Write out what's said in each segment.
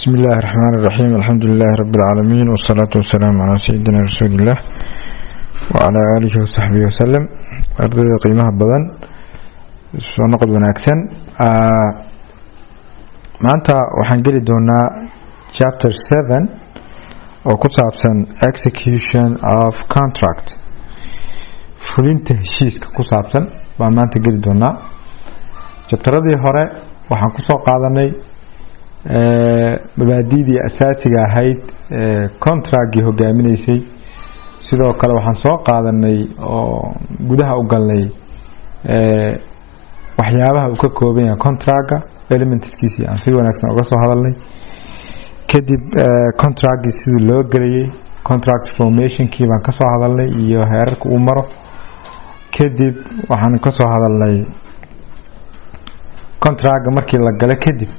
بسم الله الرحمن الرحيم. الحمد لله رب العالمين، والصلاة والسلام على سيدنا رسول الله وعلى آله وصحبه وسلم. أرضي قيمها بدن ونقد ونأكسن maanta waxaan geli doonaa chapter 7 oo ku saabsan execution of contract, fulinta heshiiska ku saabsan baan maanta geli doonaa. chapteradii hore waxaan ku soo qaadanay mabaadi'dii asaasiga ahayd contractgii hogaaminaysay. sidoo kale waxaan soo qaadanay oo gudaha u galnay waxyaabaha uu ka kooban yahay contractga, elementskiisii aan si wanaagsan uga soo hadalnay. kadib contractgii sidii loo gelayay, contract formationkii baan ka soo hadalnay iyo heerarka uu maro. kadib waxaan ka soo hadalnay contractga markii la galo kadib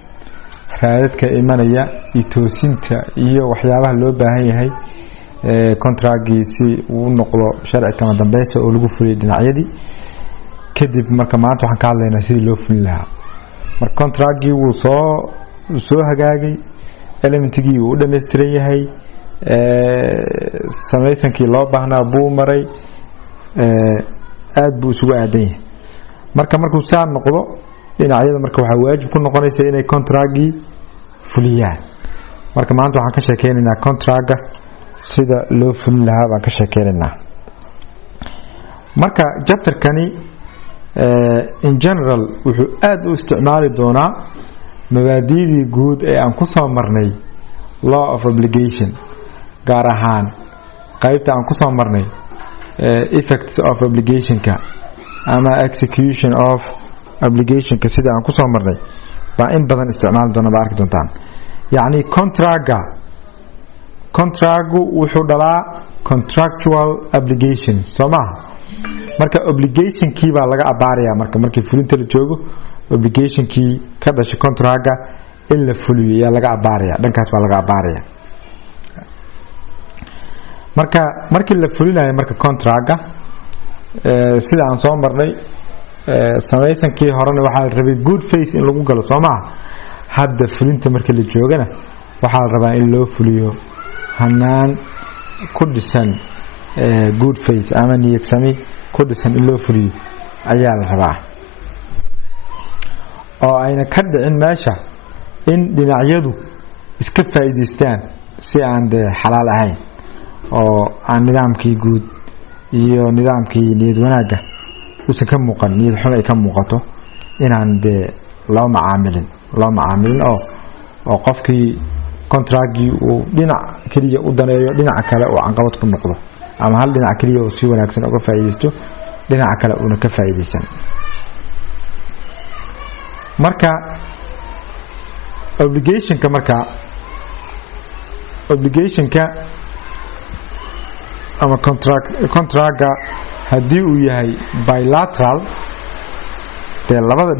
raadadka imanaya iyo toosinta iyo waxyaabaha loo baahan yahay contractgii si uu noqdo sharci kama dambaysa oo lagu fuliyo dhinacyadii. kadib marka maanta waxaan ka hadlaynaa sidii loo fulin lahaa. marka contractgii wuu soo hagaagay, elementigii wuu u dhammaystiran yahay, samaysankii loo baahnaa buu maray, aad buu isugu aadan yahay. markuu saa noqdo dhinacyada marka waxaa waajib ku noqonaysa inay contractgii fuliyaan. marka maanta waxaan ka sheekeynaynaa contractga sida loo fulin lahaa baan ka sheekeynaynaa. marka chapterkani in general wuxuu aad u isticmaali doonaa mabaadi'dii guud ee aan ku soo marnay law of obligation, gaar ahaan qaybta aan ku soo marnay effects of obligationka ama execution of obligationka sida aan ku soo marnay baa in badan isticmaali doona, baa arki doontaan. yacni contractgu wuxuu dhalaa contractual obligation, soo maaha? marka obligationkii baa laga abaaraya. markii fulinta la joogo obligationkii ka dhashay contractga in la fuliyo ayaa laga abaaraya, dhankaas baa laga abaaraya. markii la fulinayo marka contractga sida aan soo marnay samaysankii horena waxaa la rabay good faith in lagu galo, soo maaha? hadda fulinta markii la joogana waxaa la rabaa in loo fuliyo hanaan ku dhisan good faith ama niyad sami ku dhisan in loo fuliyo ayaa la rabaa, oo ayna ka dhicin meesha in dhinacyadu iska faa'iidaystaan si aan dee xalaal ahayn, oo aan nidaamkii guud iyo nidaamkii niyad wanaagga uusan ka muuqan, niyad xun ay ka muuqato, inaan dee loo macaamilin oo qofkii contractgii uu dhinac keliya u daneeyo, dhinaca kale uu caqabad ku noqdo, ama hal dhinac keliya uu si wanaagsan uga faa'iidaysto, dhinaca kale uuna ka faa'iidaysan. marka obligationka ama contractga haddii uu yahay bilateral, dee labada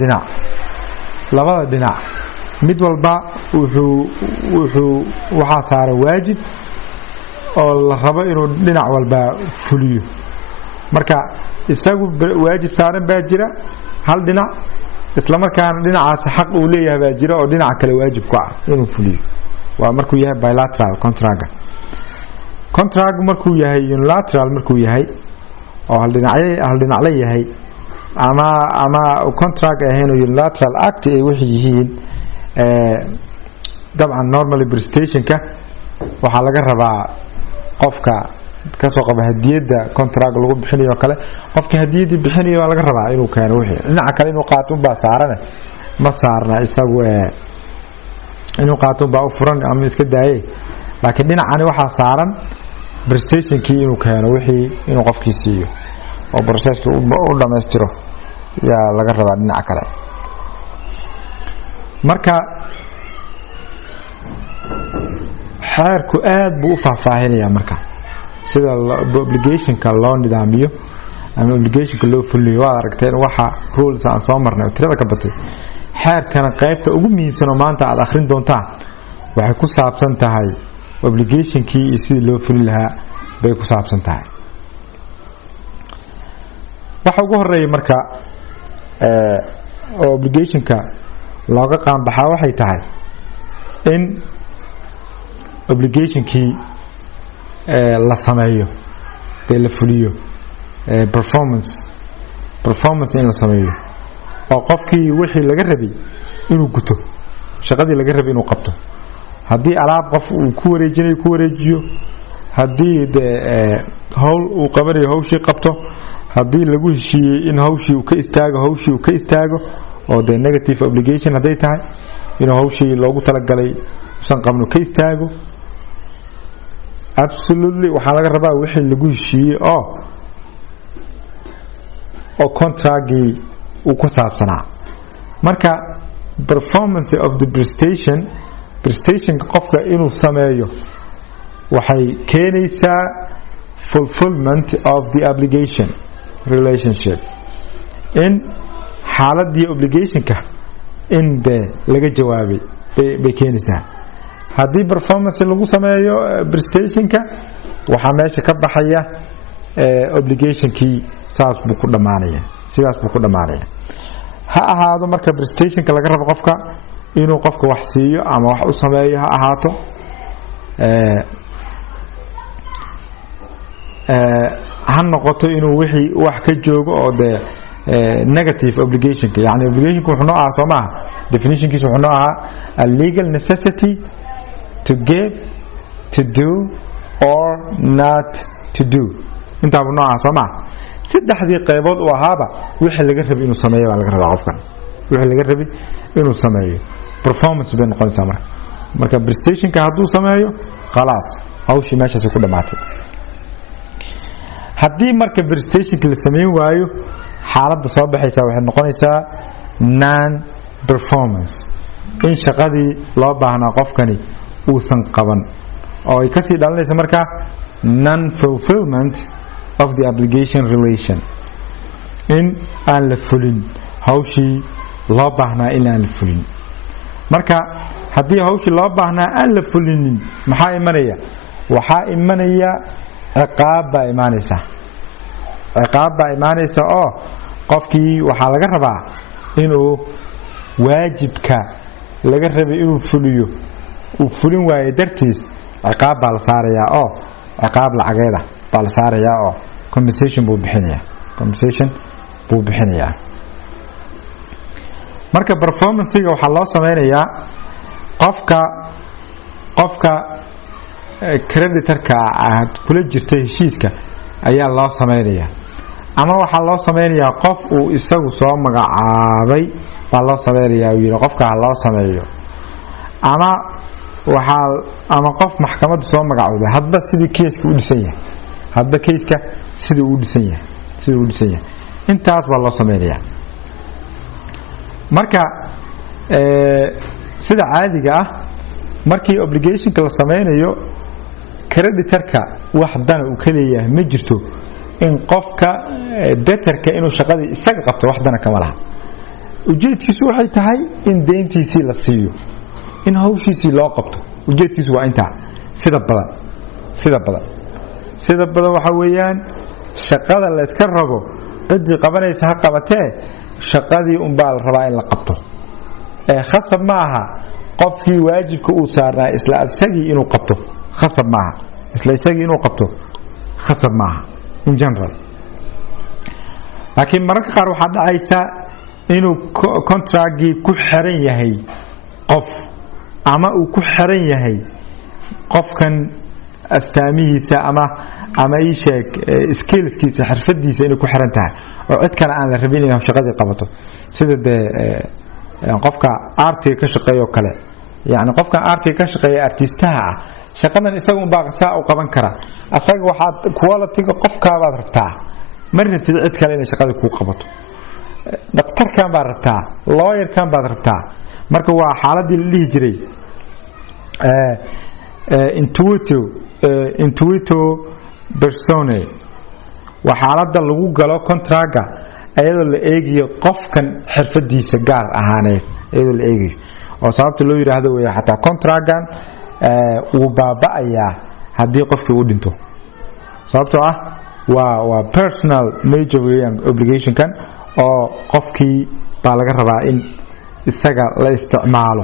dhinac mid walba waxaa saaran waajib oo la rabo inuu dhinac walba fuliyo. marka isagu waajib saaran baa jira hal dhinac, isla markaana dhinacaas xaq uu leeyahay baa jira oo dhinaca kale waajib ku ah inuu fuliyo. waa markuu yahay bilateral contractga. markuu yahay unilateral, markuu yahay oo hal dhinac la yahay, ama contract ahayn oo unilateral act ay wixii yihiin, dabcan normally prestationka waxaa laga rabaa qofka kasoo qaba hadiyada contract lagu bixinayo kale, qofka hadiyadii bixinayo waa laga rabaa inuu keeno wixii. dhinaca kale inuu qaato baa saaran, ma saarna isagu inuu qaato baa u furan ama iska daayay. laakiin dhinacani waxaa saaran prestationkii inuu keeno wixii, inuu qofkii siiyo oo processka u dhammaystiro yaa laga rabaa dhinaca kale. marka xeerku aad buu u faahfaahinaya marka sida obligationka loo nidaamiyo ama obligationka loo fuliyo. waad aragteen waxa rules aan soo marnay oo tirada ka batay. xeerkana qaybta ugu muhiimsan oo maanta aad akhrin doontaan waxay ku saabsan tahay obligationkii iyo sidii loo fulin lahaa bay ku saabsan tahay. waxa ugu horeeya marka obligationka looga qaanbaxaa waxay tahay in obligation kii la sameeyo dee la fuliyo performance in la sameeyo oo qofkii wixii laga rabay inuu guto shaqadii laga rabay inuu qabto haddii alaab qof uu ku wareejiyo haddii hawl uu qabanayo hawshii qabto haddii lagu heshiiyey in hawshii uu ka istaago oo de negative obligation hadday tahay inuu hawshii loogu talagalay usan qabno ka istaago absolutely waxaa laga rabaa wixii lagu heshiiyey oo contractgii uu ku saabsanaa marka performance of the prestationka qofka inuu sameeyo waxay keenaysaa fulfillment of the obligation relationship in xaaladii obligationka in de laga jawaabay bay keenaysaa haddii performance lagu sameeyo prestationka waxaa meesha ka baxaya obligationkii sidaas buu ku dhamaanaya ha ahaado marka prestationka laga rabo qofka inuu qofka wax siiyo ama wax u sameeyo ha ahaato ha noqoto inuu wixii wax ka joogo oo de negative obligationka yani obligationka wuxuu noo ahaa soo maaha definitionkiisa wuxuu noo ahaa a legal necessity to give, to do or not to do intaa buu noo ahaa soo maaha saddexdii qaybood uu ahaaba wixii laga rabay inuu sameeyo baa laga rabaa qofkan wixii laga rabay inuu sameeyo performance bay noqonaysaa marka prestationka hadduu sameeyo khalaas hawshii meeshaas ku dhamaatay haddii marka prestationka la sameyn waayo xaaladda soo baxaysa waxay noqonaysaa non performance in shaqadii loo baahnaa qofkani uusan qaban oo ay kasii dhalanaysa marka non fulfillment of the obligation relation in aan la fulin hawshii loo baahnaa in aan la fulin marka haddii hawshii loo baahnaa aan la fulinin maxaa imanaya ciqaab baa imaanaysa oo qofkii waxaa laga rabaa inuu waajibka laga rabay inuu fuliyo uu fulin waayo dartiis ciqaab baa la saarayaa oo ciqaab lacageeda baa la saarayaa oo compensation buu bixinayaa marka performancega waxaa loo sameynayaa qofka creditorka kula jirta heshiiska ayaa loo sameynayaa ama waxaa loo sameynayaa qof uu isagu soo magacaabay baa loo sameynayaa uu yidhi qofka ha loo sameeyo ama qof maxkamadda soo magacooday hadba sidii keeska u dhisan yahay sidii uu dhisan yahay intaas baa loo sameynayaa marka sida caadiga ah markii obligationka la sameynayo creditorka wax dana uu ka leeyahay ma jirto in qofka debtorka inuu shaqadii isaga qabto wax dana kama laha ujeedkiisu waxay tahay in deyntiisii la siiyo in hawshiisii loo qabto ujeedkiisu waa intaa sida badan waxa weeyaan shaqada la iska rabo cidii qabanaysa ha qabatee shaqadii unbaa la rabaa in la qabto khasab ma aha qofkii waajibka uu saarnaa isla isagii inuu qabto khasab maaha in general laakiin mararka qaar waxaa dhacaysa inuu contractgii ku xiran yahay qof ama uu ku xiran yahay qofkan astaamihiisa ama ii sheeg skillskiisa xirfadiisa inay ku xiran tahay oo cid kale aan la rabin inay shaqadii qabato sida qofka artiga ka shaqeeyo kale yani qofka artiga ka shaqeeya artistaha ah shaqadan isaga un baa qasaa u qaban kara asaga waxaad quality-ga qofkaabaad rabtaa ma rabtid cid kale inay shaqadii kuu qabato dhakhtarkan baad rabtaa lawyerkan baad rabtaa marka waa xaaladii la dhihi jiray intuito persone waa xaalada lagu galo contractga iyadoo la eegayo qofkan xirfadiisa gaar ahaaneed iyadoo la eegayo oo sababta loo yiraahdo way xataa contractgan uu baaba'ayaa haddii qofkii uu dhinto sababtoo ah waa personal major obligation kan oo qofkii baa laga rabaa in isaga la isticmaalo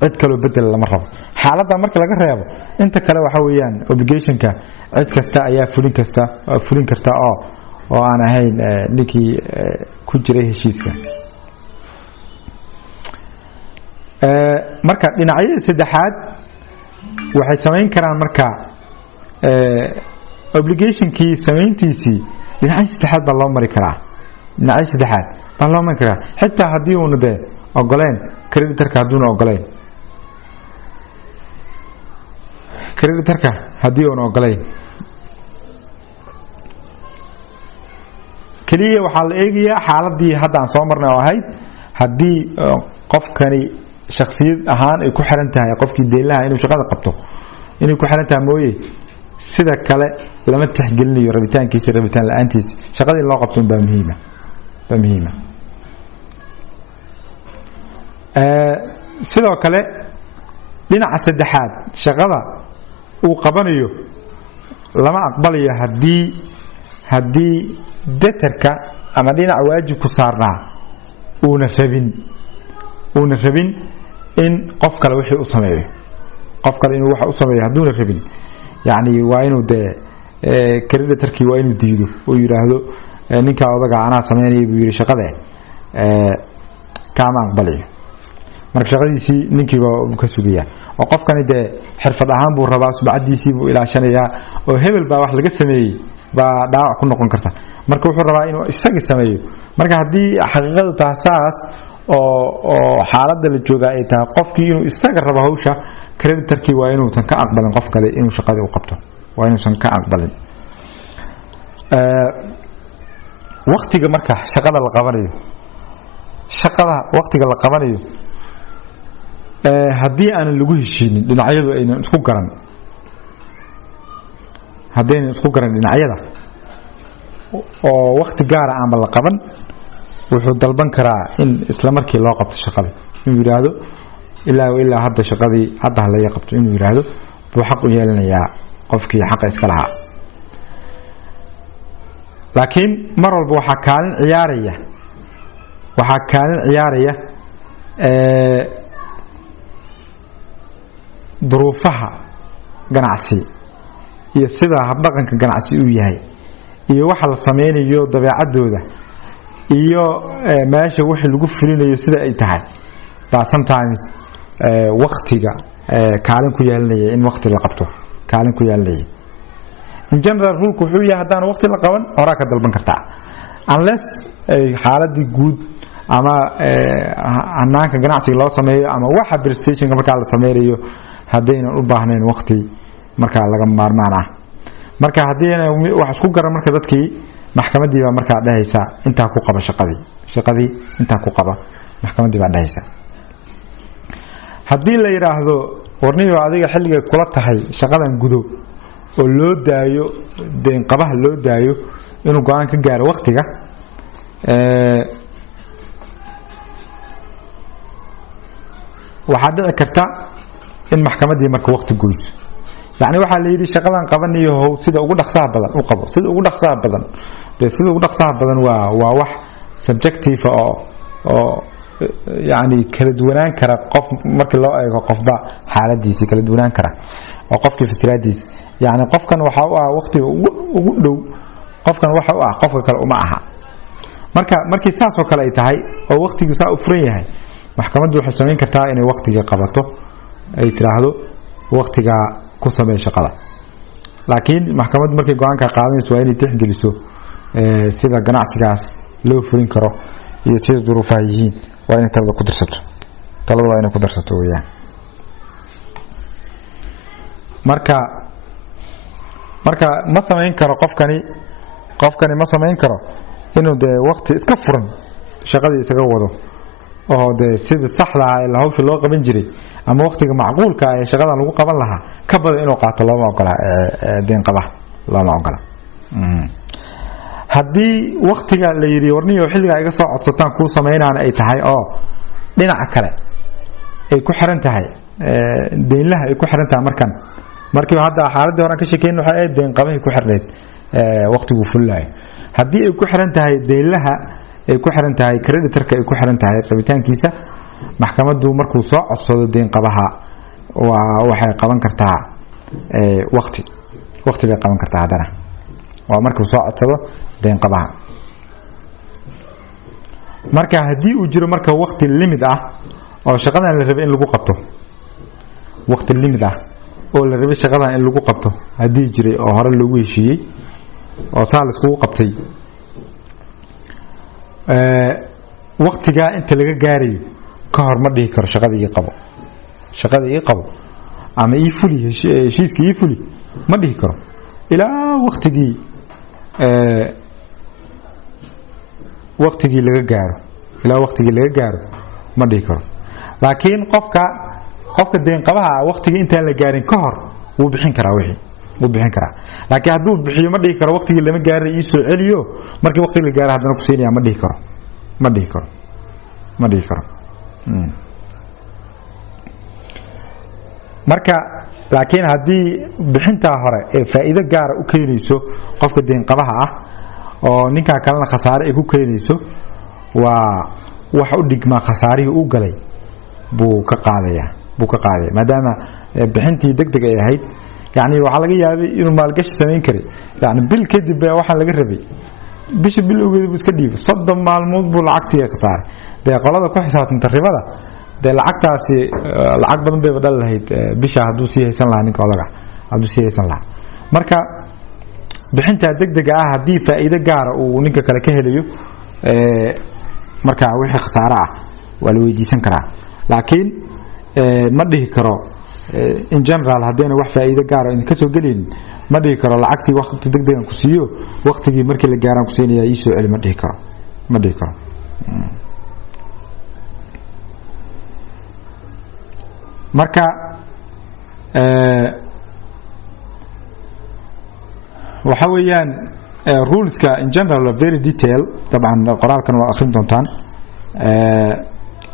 cid kale bedel lama rabo xaaladda marka laga reebo inta kale waxa weeyaan obligationka cid kasta ayaa fulin karta oo aan ahayn ninkii ku jiray heshiiska marka dhinacyada saddexaad waxay sameyn karaan marka obligationkii sameyntiisii dhinacyo saddexaad baa loo mari karaa dhinacyo saddexaad baa loo mari karaa xitaa haddii uuna dee ogoleen creditorka hadduuna ogoleen creditorka haddii uuna ogoleen kaliya waxaa la eegayaa xaaladii hadda aan soo marnay oo ahayd haddii qofkani shakhsiyad ahaan ay ku xiran tahay qofkii deelaha inuu shaqada qabto inay ku xiran tahay mooye sida kale lama tixgelinayo rabitaankiisa rabitaan la'aantiisa shaqada in loo qabto baa muhiima sidoo kale dhinaca saddexaad shaqada uu qabanayo lama aqbalayo haddii debtorka ama dhinaca waajib ku saarnaa uuna rabin in qof kale wixii u sameeyo qof kale inuu waxa u sameeyo hadduuna rabin yani waa inuu dee creditorkii waa inuu diido oo yiraahdo ninka odaga anaa sameynaya buu yiri shaqada kama aqbalayo marka shaqadiisii ninkii baa ka sugaya oo qofkani dee xirfad ahaan buu rabaa subcadiisii buu ilaashanayaa oo hebel baa wax laga sameeyay baa dhaawac ku noqon karta marka wuxuu rabaa inuu isaga sameeyo marka haddii xaqiiqadu taas oo xaaladda la jooga ay tahay qofkii inuu isaga rabo hawsha creditorkii waa inuu tan ka aqbalin qof kale inuu shaqada u qabto waa inuu san ka aqbalin waqtiga marka shaqada la qabanayo haddii aan lagu heshiinin dhinacyadu aynan isku garan haddaynan isku garan dhinacyada oo waqti gaar ah aan la qaban wuxuu dalban karaa in isla markii loo qabto shaqada inuu yiraahdo ilaa hadda shaqadii hadda la qabto inuu yiraahdo buu xaq u yeelanayaa qofkii xaq iska lahaa laakiin mar walba waxa kaalin ciyaaraya duruufaha ganacsi iyo sida habdhaqanka ganacsi uu yahay iyo waxa la sameeyo dabeecadooda iyo meesha wixii lagu fulinayo sida ay tahay ba sometimes waqtiga kaalin ku yeelanaya in waqti la qabto kaalin ku yeelanaya in general rule wuxuu yahay hadaan waqti la qaban hore ka dalban kartaa unless xaaladii guud ama hanaanka ganacsiga loo sameeyo ama waxa prestation marka la sameeyo hadayna u baahnayn waqti marka laga maarmaan ah marka hadii wax isku garan marka dadkii maxkamadii baa marka dhahaysa inta ku qaba shaqadii inta ku qaba maxkamadii baa dhahaysa hadii la yiraahdo warniyo adiga xilliga kula tahay shaqadan gudo oo loo daayo deen qabaha loo daayo inuu go'aan ka gaaro waqtiga waxa dhici karta in maxkamadii marka waqti goyso يعني waxa la yiri shaqadan qabanayo sida ugu dhaqsaha badan u qabo sida ugu dhaqsaha badan waa wax subjective oo yani kala duwanaan kara qof markii loo eego qofba xaaladiisa kala duwanaan kara oo qofkii fasiraadiis yani qofkan waxa uu waqti ugu dhow qofkan waxa uu qofka kale uma aha markii saas oo kale ay tahay oo waqtigu saa u furan yahay maxkamaddu waxay sameyn kartaa inay waqtiga qabato ay tiraahdo waqtiga ku sameey shaqada laakiin maxkamaddu markay go'aan ka qaadanayso waa inay tixgeliso sida ganacsigaas loo furin karo iyo sida duruufaha yihiin waa inay talada ku darsato weeyaan marka ma sameyn karo qofkani ma sameyn karo inuu de waqti iska furan shaqadii isaga wado oo de sida saxda ah ee hawsha loo qaban jiray ama waqtiga macquulka ah ee shaqada lagu qaban lahaa ka badan inuu qaato lama ogola deen qaba lama ogola hadii waqtiga la yiri warniyo xilliga iga soo codsataan ku sameeyaan ay tahay oo dhinaca kale ay ku xiran tahay deenlaha ay ku xiran tahay markii hadda xaaladda hore ka sheekeen waxa ay deen qabahay ku xirneed waqtigu fullaay hadii ay ku xiran tahay deenlaha ay ku xiran tahay creditorka ay ku xiran tahay rabitaankiisa maxkamaddu markuu soo codsado deyn qabaha waxay qaban kartaa waqti bay qaban kartaa hadana waa markuu soo codsado deyn qabaha marka hadii uu jiro marka waqti limit ah oo shaqadan la rabay in lagu qabto waqti limit ah oo la rabay shaqadan in lagu qabto hadii jiray oo hore lagu heshiiyay oo saal isku qabtay waqtiga inta laga gaarayo ka hor ma dhihi karo shaqada ii qabo ama ii fuli heshiiska ii fuli ma dhihi karo ilaa waqtigii laga gaaro ma dhihi karo laakiin qofka deyn qabaha waqtiga inta la gaarin ka hor wuu bixin karaa laakiin hadduu bixiyo ma dhihi karo waqtigii lama gaarin ii soo celiyo markii waqtiga la gaaro haddana ku siinaya ma dhihi karo marka laakiin haddii bixinta hore ee faa'iido gaar ah u keenayso qofka deyn qabaha ah oo ninka kalena khasaare ay ku keenayso waa wax u dhigma khasaarihii uu galay buu ka qaadaya maadaama bixintii degdeg ay ahayd yani waxa laga yaabay inuu maalgashi sameyn karo yani bil kadib waxa laga rabay bisha bilowgeeda buu iska dhiibay 30 maalmood buu lacagtii khasaaray qolada ku xisaabtanta ribada lacagtaasi lacag badan bay badal lahayd bisha hadduu sii haysan lahaa ninka odaga marka bixinta degdega ah haddii faa'iido gaar ah uu ninka kale ka helayo marka wixii khasaare ah waa la weydiisan karaa laakiin ma dhihi karo in general haddii wax faa'iido gaar ah in ka soo galin ma dhihi karo lacagtii waqti degdeg ku siiyo waqtigii markii la gaaran ku siinaya ii soo celi ma dhihi karo marka waxa weeyaan ruleska in general are very detail طبعا qoraalkan waa akhrin doontaan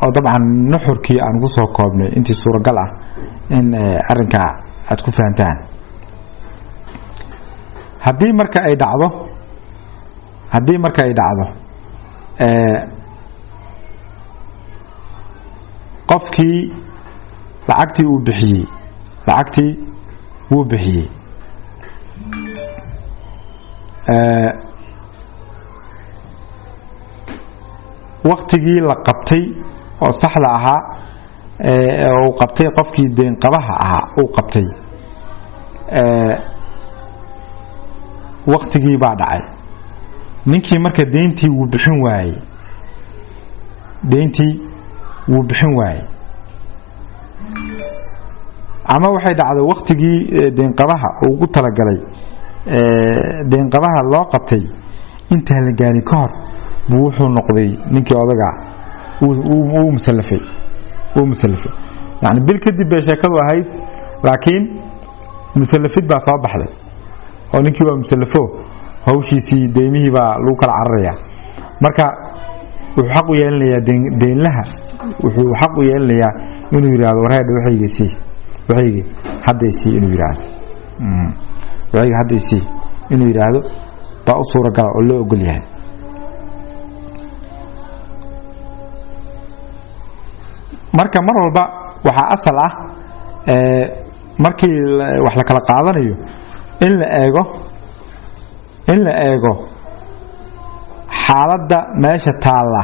oo dabcan nuxurkii aan ugu soo koobnay intii suuragal ah in arrinka aad ku fahantaan haddii marka ay dhacdo qofkii lacagtii wuu bixiyey waqtigii la qabtay oo saxda ahaa uu qabtay qofkii deyn qabaha ahaa uu qabtay waqtigii baa dhacay ninkii marka deyntii wuu bixin waayey ama waxay dhacday waqtigii deyn qabaha uu ugu talagalay deyn qabaha loo qabtay inta la gaarin ka hor buu wuxuu noqday ninkii odaga uu musallafay yani bil kadib bay sheekadu ahayd laakiin musallafid baa soo baxday oo ninkii waa musallafo hawshiisii deymihii baa lagu kala cararaya marka wuxuu xaq u yeelanayaa deynlaha wuxuu xaq u yeelanayaa inuu yiraahdo wareedha waxaygiisii haddaysii inuu yiraahdo baa u suuragal oo loo ogol yahay marka mar walba waxa asal ah markii wax la kala qaadanayo in la eego xaaladda meesha taala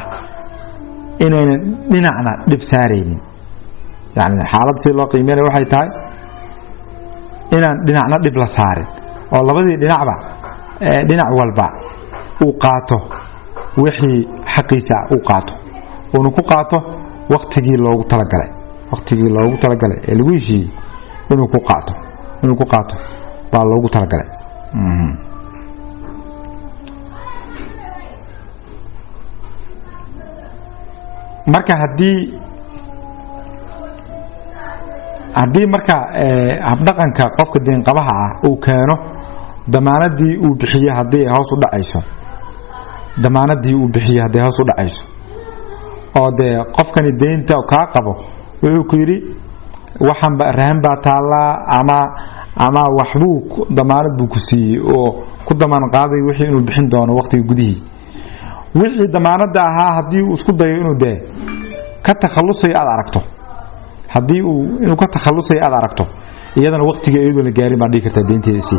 inayna dhinacna dhib saaraynin yani xaaladda si loo qiimeeyo waxay tahay inaan dhinacna dhib la saarin oo labadii dhinacba dhinac walba uu qaato wixii xaqiisa uu qaato uu ku qaato waqtigii loogu talagalay ee lagu heshiiyey inuu ku qaato baa loogu talagalay marka haddii marka habdhaqanka qofka deyn qabaha ah uu keeno damaanadii uu bixiyay haddii ay hoos u dhacayso oo de qofkani deynta ka qabo wuxuu ku yiri waxan rahan baa taala ama waxbuu damaanad buu ku siiyay oo ku damaan qaaday wixii inuu bixin doono waqtiga gudihii wixii damaanada ahaa hadii uu isku dayo inuu ka takhalusay aad aragto hadii uu inuu ka takhalusay aad aragto iyadana waqtiga iyadoo la gaarin baa dhigi kartaa deynteeda si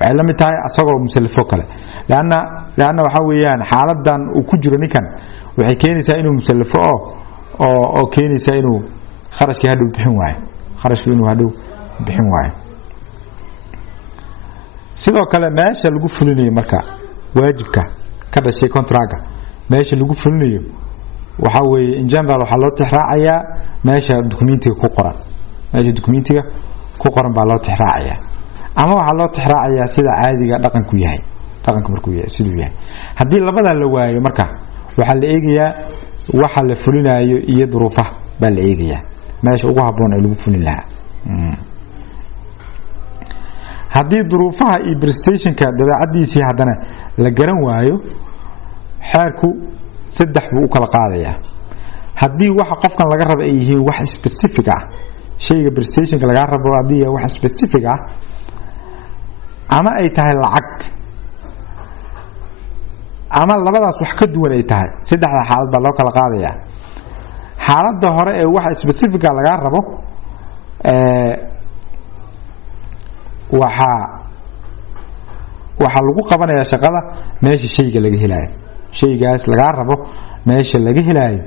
waxay la mid tahay asagoo musallafo kale laana waxa weeyaan xaaladan uu ku jiro ninkan waxay keenaysaa inuu musallafo oo keenaysaa inuu kharashkii hadhow bixin waayo sidoo kale meesha lagu fulinayo marka waajibka ka dhashay contractka meesha lagu fulinayo waxa weeye in general waxa loo tixraacayaa meesha dokumentiga ku qoran baa loo tixraacayaa ama waxa loo tixraacayaa sida caadiga dhaqanku markuu yahay sidoo yahay hadii labada la waayo marka waxa la eegayaa waxa la fulinayo iyo duruufaha baa la eegayaa meesha ugu haboon ee lagu fulin lahaa hadii duruufaha iyo prestationka dabeecadiisii hadana la garan waayo xeerku saddex buu u kala qaadayaa hadii waxa qofkan laga rabo ay yihiin wax specific ah shayga prestationka laga rabo hadii wax specific ah ama ay tahay lacag ama labadaas wax ka duwan ay tahay saddexda xaalad baa loo kala qaadayaa xaaladda hore ee wax specific ah laga rabo waxa lagu qabanayaa shaqada meesha shayga laga helayo shaygaas laga rabo meesha laga helayo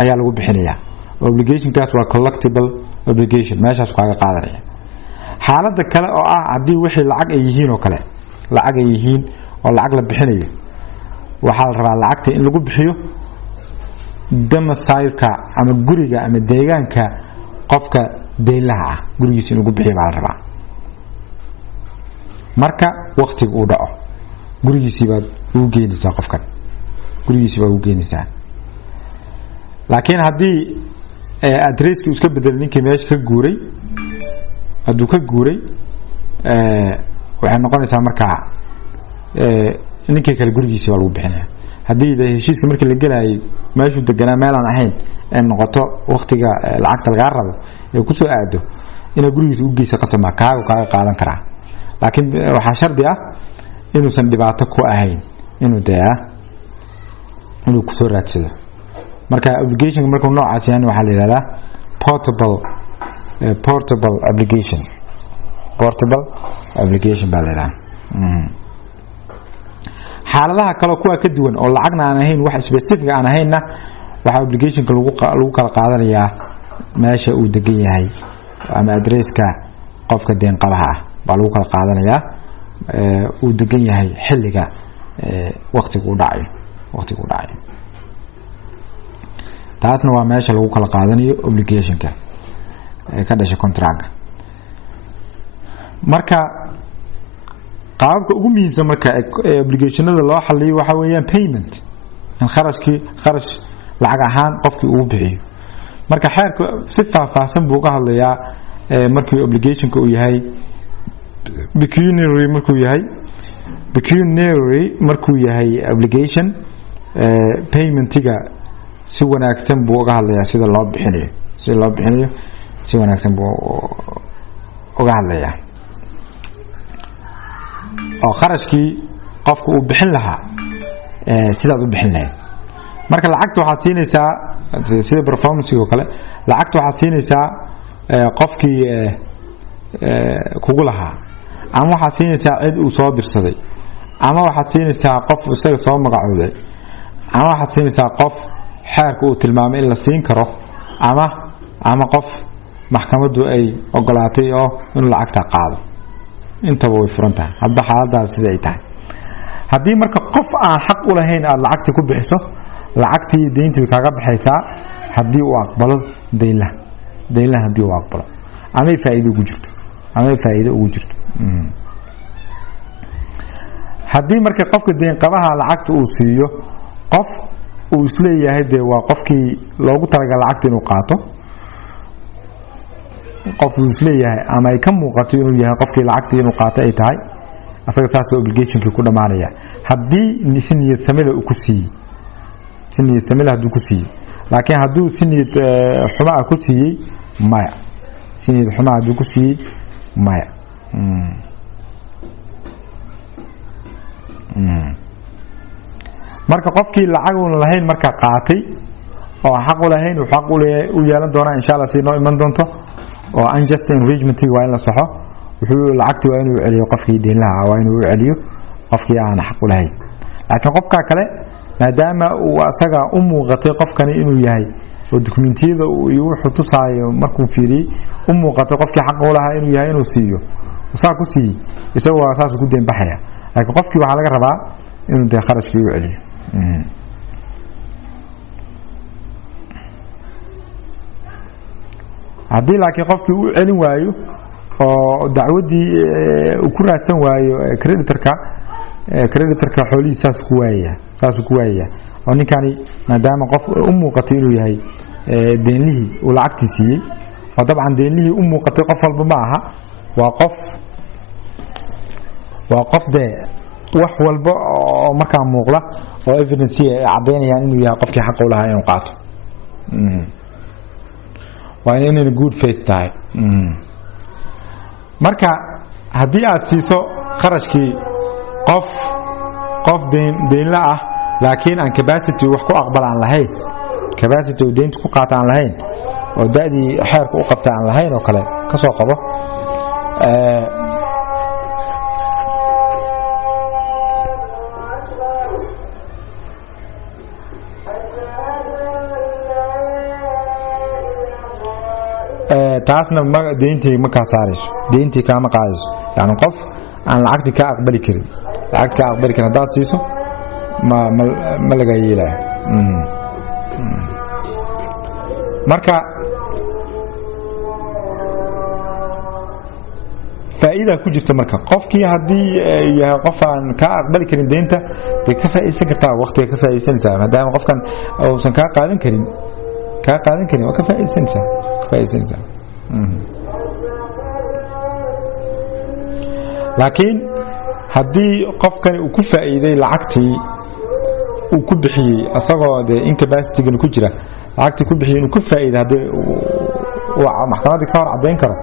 ayaa lagu bixinayaa obligation kaas waa collectible obligation meeshaas kaaga qaadanaya xaaladda kale oo ah hadii wixii lacag ay yihiin oo kale lacag la bixinayo waxa la rabaa lacagta in lagu bixiyo domicile-ka ama guriga ama deegaanka qofka deynlaha ah gurigiisa in lagu bixiyo baa la rabaa marka waqtiga uu dhaco gurigiisa baad u geynaysaa qofkan laakiin hadii addresski iska bedel ninkii meesha ka guuray haduu ka guuray waxay noqonaysaa marka ninkii kale gurigiisa waa lagu bixinaya hadii heshiiska markii la galaayay meeshu deganaa meel aan ahayn ee noqoto waqtiga lacagta laga rabo ee ku soo aado ina gurigiisa u geysa qasama kaaga qaadan karaa laakiin waxa shardi ah inuusan dhibaato ku ahayn inuu ku soo raadsado marka obligation markuu noocaas yahay waxa la yiraahdaa portable obligation baa la yiraahdaa xaaladaha kale kuwa ka duwan oo lacagna aan ahayn wax specific aan ahaynna waxa obligationka lagu kala qaadanayaa meesha uu degan yahay ama addresska qofka deen qabaha ah baa lagu kala qaadanayaa uu degan yahay xilliga waqtiga uu dhacayo taasna waa meesha lagu kala qaadanayo obligationka ka dhashay contractka marka qaabka ugu muhiimsan marka obligationada loo xalliyo waxa weeyaan payment in kharash lacag ahaan qofkii uu bixiyo marka xeerku si faahfaahsan buu ka hadlayaa markii obligationka uu yahay pecuniary markuu yahay obligation paymentiga si wanaagsan buu uga hadlayaa sida loo bixinayo si wanaagsan buu uga hadlayaa oo kharashkii qofku uu bixin lahaa sidaad u bixin lahayd marka lacagta waxaad siinaysaa sida performance oo kale lacagta waxaad siinaysaa qofkii kugu lahaa ama waxaad siinaysaa cid uu soo dirsaday ama waxaad siinaysaa qof isaga soo magacooday ama waxaad siinaysaa qof xeerku uu tilmaamay in la siin karo ama qof maxkamaddu ay ogolaatay oo inuu lacagta qaado intaba way furan tahay hadda xaaladaas sida ay tahay haddii marka qof aan xaq u lahayn aad lacagta ku bixiso lacagtii deyntii kaaga baxaysaa haddii uu aqbalo deynlaha haddii uu aqbalo ama faa'iido ugu jirto haddii marka qofka deyn qabaha lacagta uu siiyo qof uu isleeyahay dee waa qofkii loogu talagalay lacagta inuu qaato qof uu isleeyahay ama ay ka muuqato inuu yahay qofkii lacagta inuu qaato ay tahay asaga saas obligationkii ku dhamaanaya haddii si niyad samila uu ku siiyey laakiin hadduu si niyad xumaa ku siiyey maya marka qofkii lacag uu lahayn marka qaatay oo xaq u lahayn uu xaq u yeelan doona insha Allah si noo iman doonto oo unjust enrichment waa in la saxo wuxuu lacagti waa inuu celiyo qofkii deen lahaa waa inuu celiyo qofkii aan xaq u lahayn laakiin qofka kale maadaama uu asaga u muuqatay qofkani inuu yahay oo dokumentiyada uu wuxuu tusaayo markuu fiiriyay u muuqatay qofkii xaq u lahaa inuu yahay inuu siiyo wasaa ku sii isagoo asaas ku deen baxaya laakiin qofkii waxa laga rabaa inuu de kharashkii u celiyo haddii laakiin qofkii uu celin waayo oo dacwadii uu ku raadsan waayo creditorka xoolihiisa saas ku waayaya oo ninkani maadaama qof u muuqatay inuu yahay deenlihii uu lacagtii siiyey oo dabcan deenlihii u muuqatay qof walba ma aha waa qof de wax walba oo markaa muuqda oo evidence ay cadeynayaan inuu yahay qofkii xaq u lahaa inuu qaato waa inay good faith tahay marka haddii aad siiso qarashkii qof deenla ah laakiin aan capacity wax ku aqbal aan lahayn capacity uu deynta ku qaata aan lahayn oo daadii xeerku u qabta aan lahayn oo kale ka soo qabo taasna deyntii ma ka saarayso deyntii kama qaadayso yani qof aan lacagti ka aqbali karin hadaad siiso ma laga yeelaayo marka faa'iida ku jirta marka qofkii haddii yahay qof aan ka aqbali karin deynta de ka faa'iideysan kartaa waqtiga ka faa'iideysanaysaa maadaama qofkan uusan ka qaadan karin waa ka faa'iideysanaysaa laakiin haddii qofkani uu ku faa'iiday lacagtii uu ku bixiyey asagoo de incapacity-gan ku jira lacagtii ku bixiyey inuu ku faa'iiday haddii maxkamadii ka hor caddayn karo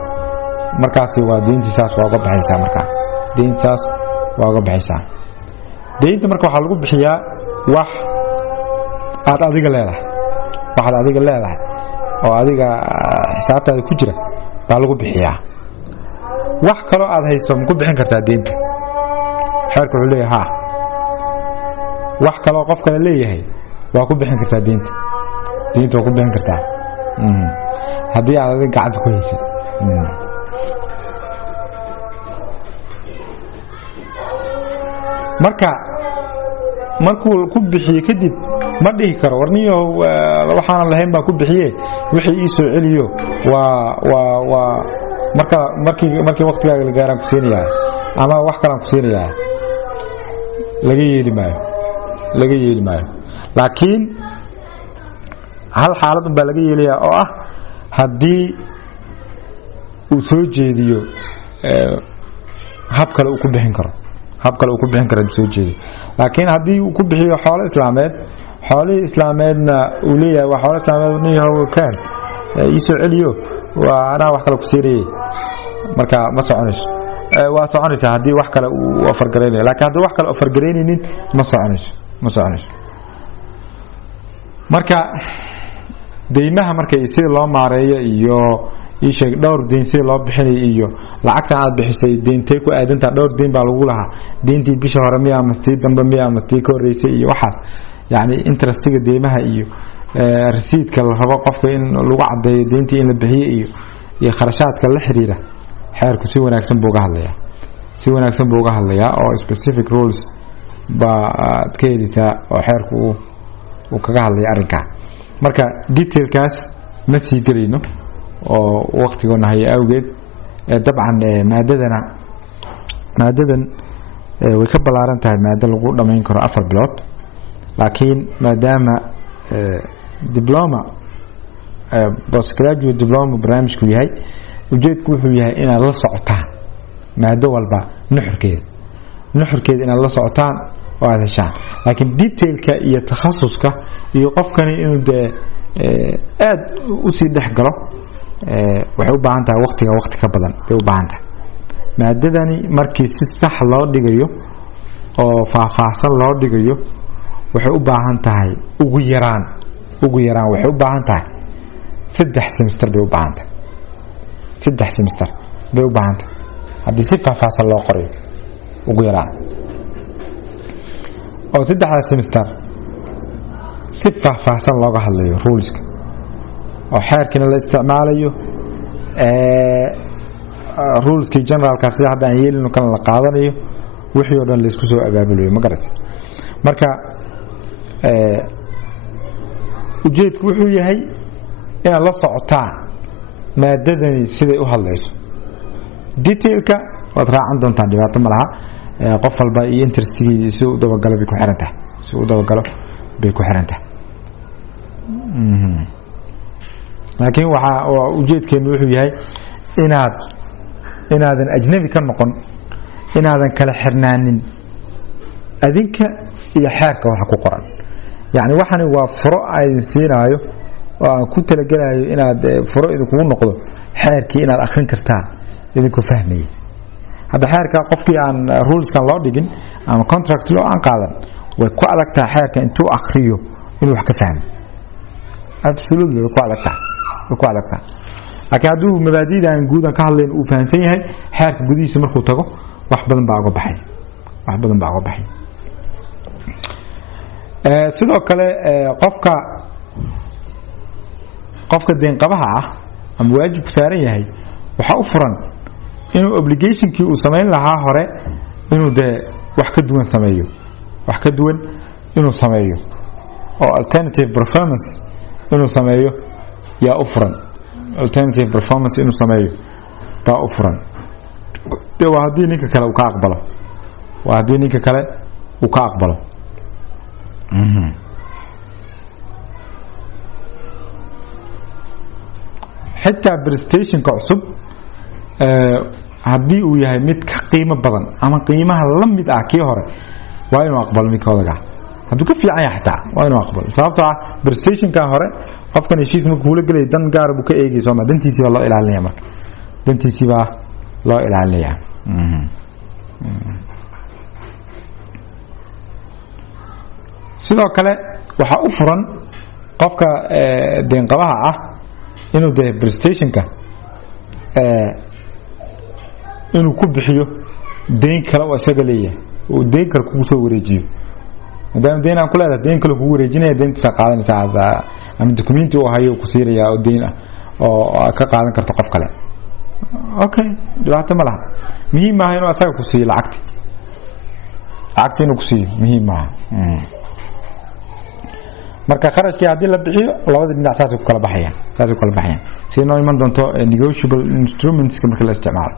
markaasi waa deyntiisaas waa uga baxaysaa deynta marka waxaa lagu bixiyaa wax aad adiga leedahay oo adiga xisaabtaada ku jira baa lagu bixiyaa wax kaloo aad hayso ma ku bixin kartaa deynta xeerku wuxuu leeyahay wax kaloo qof kale leeyahay waa ku bixin kartaa deynta waa ku bixin kartaa haddii aad adiga gacanta ku haysid markuu ku bixiyo kadib ma dhihi karo warniyo waxaan lahayn baan ku bixiye wixii ii soo celiyo waa markii waqtigaaga la gaaraan ku siinayaa ama wax kalaan ku siinayaa laga yeeli maayo laakiin hal xaalad un baa laga yeelayaa oo ah haddii uu soo jeediyo hab kale uu ku bixin karo soo jeediyo laakiin haddii uu ku bixiyo xoolihii islaameedna uu leeyahay waa xoolo islaameed niyahow kaan ii soo celiyo waa anaa wax kale ku siinayay marka ma soconayso waa soconaysaa haddii wax kale uu afargaraynayo laakiin haddii wax kale afargaraynaynin ma soconayso marka deymaha markay sida loo maareeyo iyo sheeg dhowr deyn sida loo bixinayo iyo lacagtan aad bixisay deentay ku aadantaa dhowr deyn baa lagu lahaa deyntii bisha hore miya ama tii dambe miya ama tii ka horeysay iyo waxaas yani interestiga deymaha iyo rasiidka la rabo qofka in lagu cadeeyo deyntii in la bixiyo iyo kharashaadka la xiriira xeerku si wanaagsan buu uga hadlayaa oo specific rules baa aad ka helaysaa oo xeerku uu kaga hadlaya arrinkaa marka detailkaas ma sii gelayno oo waqtigoona haya awgeed dabcan maadadan way ka ballaaran tahay maado lagu dhammayn karo 4 bilood laakiin maadaama diploma postgraduate diploma barnaamijku yahay ujeedku wuxuu yahay inaad la socotaan maado walba nuxurkeeda inaad la socotaan oo aad heshaan laakiin detailka iyo takhasuska iyo qofkani inuu dee aad u sii dhex galo waxay u baahan tahay waqti ka badan bay u baahan tahay maadadani markii si sax loo dhigayo oo faahfaahsan loo dhigayo waxay u baahan tahay ugu yaraan ugu yaraan waxay u baahan tahay 3 semester bay u baahan tahay 3 semester bay u baahan tahay haddii si faahfaahsan loo qorayo ugu yaraan oo 3 semester si faahfaahsan looga hadlayo ruleska oo xeerkina la isticmaalayo ruleski generalka sida hadda aan yeelino kan la qaadanayo wixii oo dhan la isku soo abaabulayo ma garatay marka ujeedku wuxuu yahay inaad la socotaan maadadani siday u hadlayso detailka waad raacan doontaan dhibaato ma laha qof walba iyo interestigiisa si uu dabagalo bay ku xiran tahay si uu dabagalo bay ku xiran tahay laakiin waxa ujeedkeenu wuxuu yahay inaadan ajnabi ka noqon inaadan kala xirnaanin adinka iyo xeerka waxa ku qoran yani waxani waa furo ay siinaayo oo aan ku talagalayo inaad furo idinku noqdo xeerkii inaad akhrin kartaan idinku fahmay hadda xeerka qofkii aan rules kan loo dhigin ama contract loo aan qaadan way ku adagtaa xeerka intuu akhriyo inuu wax ka fahmo absolutely way ku adagtaa laakiin hadduu mabaadi'da aan guud ka hadlayn uu fahansan yahay xeerka gudihiisa markuu tago wax badan baa uga baxay sidoo kale qofka deenqabaha ah ama waajibku saaran yahay waxa u furan inuu obligationkii uu samayn lahaa hore inuu de wax ka duwan inuu sameeyo oo alternative performance inuu sameeyo yaa u furan alternative performance inuu sameeyo baa u furan waa haddii ninka kale uu ka aqbalo xitaa prestationka cusub haddii uu yahay mid ka qiimo badan ama qiimaha la mid ah kii hore waa inuu aqbalo midka odaga hadduu ka fiican yahay xitaa waa inuu aqbalo sababtoo ah prestationka hore qofkan heshiis markuu la gelay dan gaar buu ka eegay soo ma dantiisii baa loo ilaalinaya marka dantiisii baa loo ilaalinaya sidoo kale waxa u furan qofka deenqabaha ah inuu de prestationka inuu ku bixiyo deen kale oo isaga leeyahay oo deen kale kugu soo wareejiyo maadaama deen aan ku leedahay deen kale kugu wareejinaya deenta qaadanaysaa ama documenti uu hayo ku siiraya oo deen ah oo ka qaadan karto qof kale okay dhibaato ma laha muhiim ah inuu asaga ku siiyo lacagta inuu ku siiyo muhiim ah marka kharashkii hadii la bixiyo labada dhinac saas ku kala baxayaan si noo iman doonto negotiable instruments marka la isticmaalo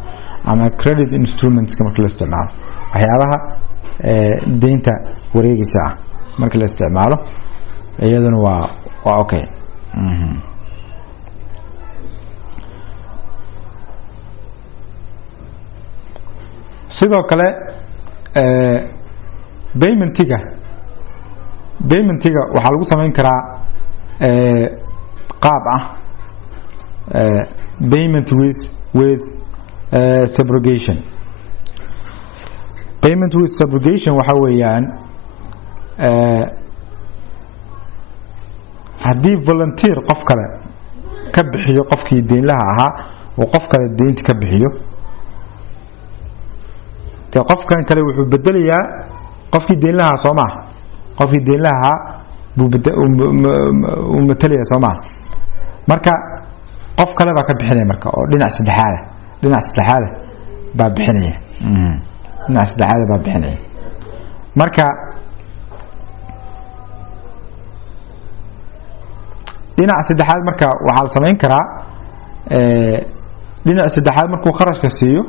ama credit instruments marka la isticmaalo waxyaabaha deynta wareegaysa ah marka la isticmaalo iyaduna waa okay sidoo kale paymentiga waxaa lagu samayn karaa qaab ah payment with subrogation waxa weeyaan haddii volunteer qof kale ka bixiyo qofkii deynlaha ahaa oo qof kale deynta ka bixiyo de qofkan kale wuxuu bedelayaa qofkii deynlaha soo maaha qofkii deynlaha buu matalaya soo maaha marka qof kale baa ka bixinaya marka oo dhinac saddexaad baa bixinaya marka dhinac saddexaad marka waxaa la samayn karaa dhinac saddexaad markuu kharashka siiyo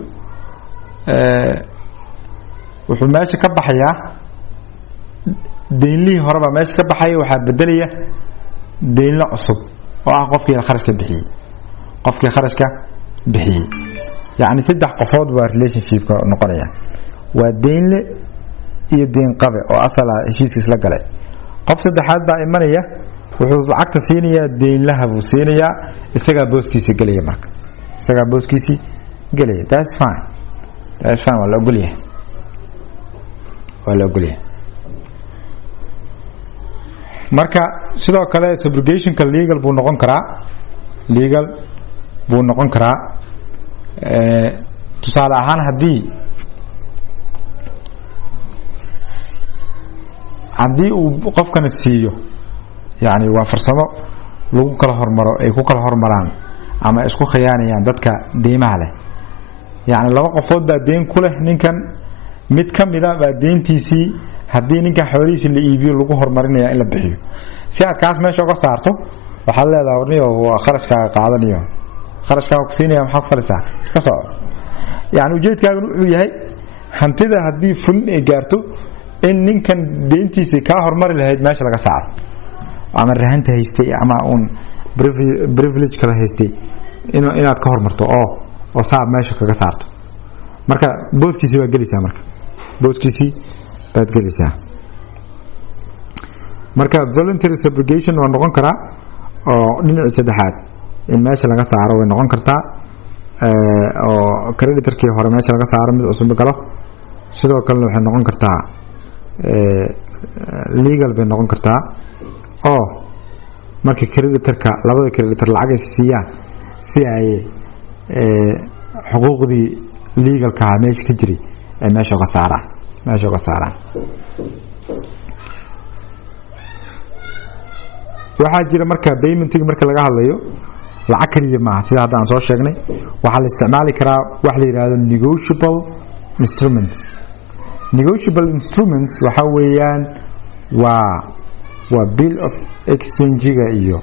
wuxuu meesha ka baxayaa deynlihii hore baa meesha ka baxaya waxaa bedelaya deynla cusub oo ah qofkii kharashka bixiyey yani saddex qofood baa relationshipka noqonaya waa deynle iyo deyn qabe oo asala heshiiska isla galay qof saddexaad baa imanaya wuxuu lacagta siinayaa deynlaha buu siinayaa isagaa booskiisa gelaya marka that's fine waa la ogolyahay marka sidoo kale subrogationka legal buu noqon karaa tusaale ahaan haddii uu qofkana siiyo yani waa farsamo lagu kala hormaro ay ku kala hormaraan ama isku khiyaanayaan dadka deymaha leh yani laba qofood baa deyn ku leh ninkan mid kamida baa deyntiisii haddii ninkan xoolihiisa la iibiyo lagu hormarinaya in la bixiyo si aad kaas meesha uga saarto waxaad leedahay warniyo waa kharashkaaga qaadanayo kharashkaaga ku siinaya maxaad falisaa iska soco yani ujeedkaagu wuxuu yahay hantida haddii fulin ay gaarto in ninkan deyntiisii kaa hormari lahayd meesha laga saaro ama rahanta haystay ama uun privilege kala haystay inaad ka hormarto oo saab meesha kaga saarto marka booskiisii baad gelaysaa marka voluntary subrogation waa noqon karaa oo dhinaca saddexaad in meesha laga saaro way noqon kartaa oo creditorkii hore meesha laga saaro mid cusub galo sidoo kale waxay noqon kartaa legal bay noqon kartaa oo marka creditorka labada creditor lacag ay siiyaan si ay xuquuqdii legalka meesha ka jiray ay meesha uga saaraan waxaa jira marka paymentig marka laga hadlayo lacag kaliya maaha sida hadda aan soo sheegnay waxaa la isticmaali karaa wax la yiraahdo negotiable instruments waxa weeyaan waa bill of exchange-ga iyo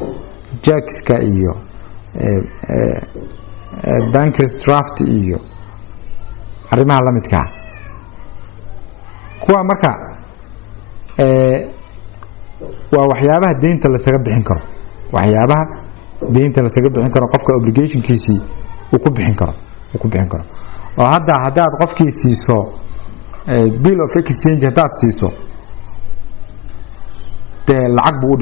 checks-ka iyo bankers draft iyo arrimaha la midka kuwa marka waa waxyaabaha deynta la saga bixin karo qofka obligationkiisii uu ku bixin karo oo haddaad qofkii siiso bill of exchange haddaad siiso dee lacag buu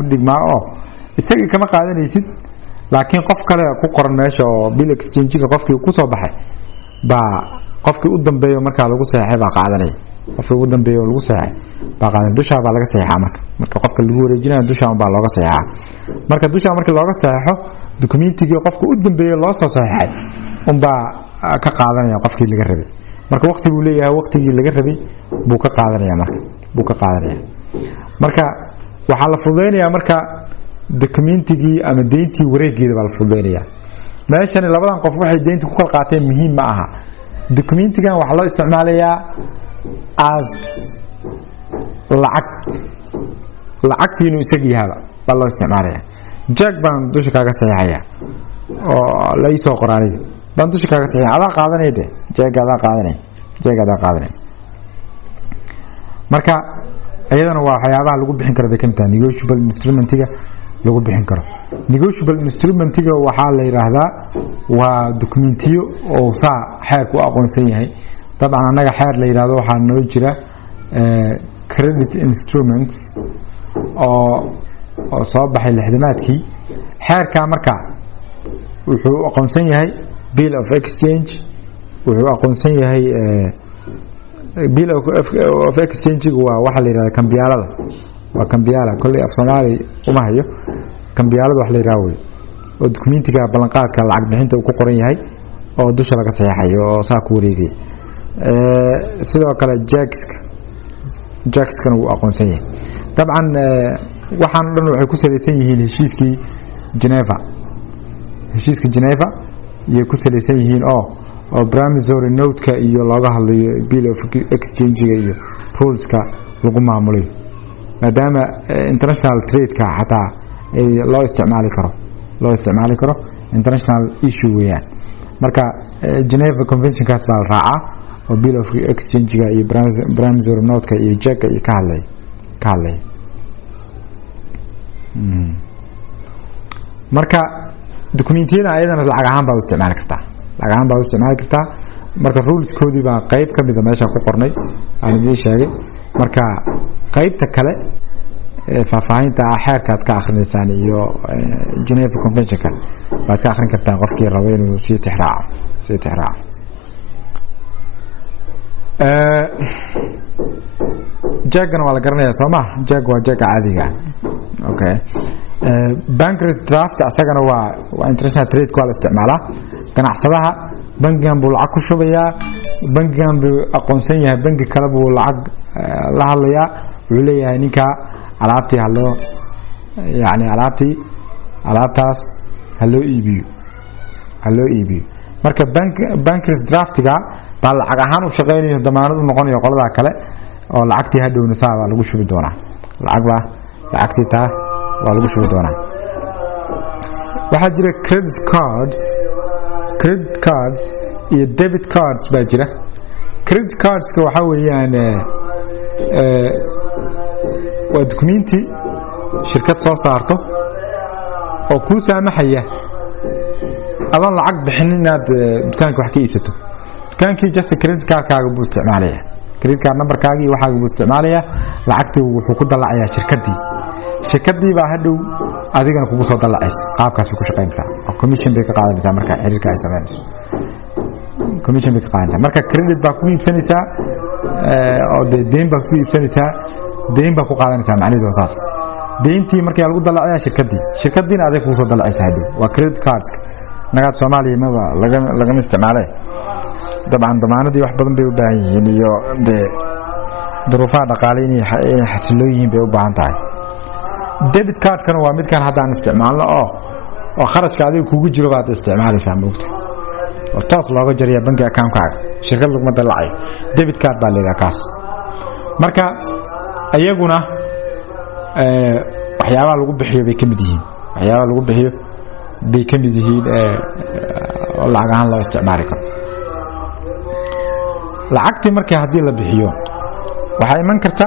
u dhigmaa oo isagii kama qaadanaysid laakiin qof kale ku qoran meesha oo bill exchange-ga qofkii ku soo baxay baa qofkii u dambeeyo markaa lagu saxeexay baa qaadanaya qofkii ugu dambeeyo lagu saxeexay baa qaadanaya dusha baa laga saxeexaa marka qofka lagu wareejinayo dusha baa looga saxeexaa marka dusha marka looga saxeexo documentigii qofka u dambeeyo loo soo saxeexay baa ka qaadanaya qofkii laga rabay marka waqti buu leeyahay waqtigii laga rabay buu ka qaadanaya marka waxaa la fududeynayaa marka documentigii ama deyntii wareegeeda baa la fududeynayaa meeshani labadan qof waxay deynta ku kala qaateen muhiim ma aha documentigan waxaa loo isticmaalayaa as lacagtiinu isaga yahaba baa loo isticmaalaya jeeg baan dusha kaaga saxiixaya oo la ii soo qoraaniga baan dusha kaaga saxiixaya adaa qaadanaya de jeeg adaa qaadanaya marka iyadana waa waxyaabaha lagu bixin karo bay ka mid tahay negotiable instrumentiga lagu bixin karo negotiable instrumentiga waxaa la yiraahdaa waa dokumentiyo oo xeerku u aqoonsan yahay dabcan annaga xeer la yiraahdo waxaa noo jira credit instruments oo soo baxay lixdamaadkii xeerka marka wuxuu aqoonsan yahay bill of exchange wuxuu aqoonsan yahay bill of exchange waa waxa la yiraahdo kambiyaalada waa kambiyaala kulli af Soomaali uma hayo kambiyaalada wax la yiraahdo oo dokumentiga ballanqaadka lacag bixinta uu ku qoran yahay oo dusha laga saxeexayo oo saa ku wareegay sidoo kale jackska uu aqoonsan yahay dabcan waxaan dhan waxay ku salaysan yihiin heshiiskii Geneva iyo ku salaysan yihiin oo promissory note-ka iyo looga hadlayo bill of exchange-ga iyo rules-ka lagu maamulayo maadaama international trade-ka xataa loo isticmaali karo international issue weeyaan marka Geneva Convention-kaas baa la raacaa oo bill of exchange-ga iyo promissory note-ka iyo check-ka iyo ka hadlay marka dokumentiyada ayadana lacag ahaan baa u isticmaali kartaa marka rules-koodii baa qayb ka mid ah meesha ku qornay aan idin sheegay marka qaybta kale faahfaahinta xeerkaad ka akhrineysaan iyo Geneva Convention-ka baad ka akhrin kartaan qofkii rabo inuu sii tixraaco jeegana waa la garanayaa soo ma jeeg waa jeeg caadiga okay banker's draft asagana waa international trade ku la isticmaalaa ganacsadaha bangigan buu lacag ku shubayaa bangigan buu aqoonsan yahay bangi kale buu lacag la hadlayaa wuxuu leeyahay ninka alaabtii halo yani alaabtaas halo iibiyo marka banker's draftiga baa lacag ahaan u shaqeynayo damaanad u noqonayo qolada kale oo lacagtii hadhowna saaba lagu shubi doonaa lacagtii taa waa lagu shubi doonaa waxaa jira credit cards iyo debit cards baa jira credit cardska waxa weeyaan waa documenti shirkad soo saarto oo ku saamaxaya adoon lacag bixin inaad dukaanka wax ka iibsato dukaankii just credit cardkaaga buu isticmaalaya credit card numberkaagii waxaaga buu isticmaalaya lacagtii wuxuu ku dalacayaa shirkadii baa hadhow adigana kugu soo dalacaysa qaabkaas ku shaqeynaysaa oo commission bay ka qaadanaysaa marka xiriirka ay sameynayso commission bay ka qaadanaysaa marka credit baa ku iibsanaysaa oo deyn baa ku iibsanaysaa deyn baa ku qaadanaysaa macnaheedu waa saas deyntii markii lagu dalacayaa shirkadiina adig kugu soo dalacaysa hadhow waa credit cards nagaad Soomaaliya ma laga isticmaalay dabcan damaanadii wax badan bay u baahan yihiin iyo duruufaha dhaqaale inay xasilooyin bay u baahan tahay debit card kana waa mid kan hadda aan isticmaalno oo kharashka adiga kugu jiro baad isticmaalaysaa moogta oo taas looga jariya bank account-kaaga shirkad lagu dalacayo debit card baa leeyahay kaas marka ayaguna waxyaabaha lagu bixiyo bay kamid yihiin oo lacag ahaan loo isticmaali karo lacagtii markii hadii la bixiyo waxa iman karta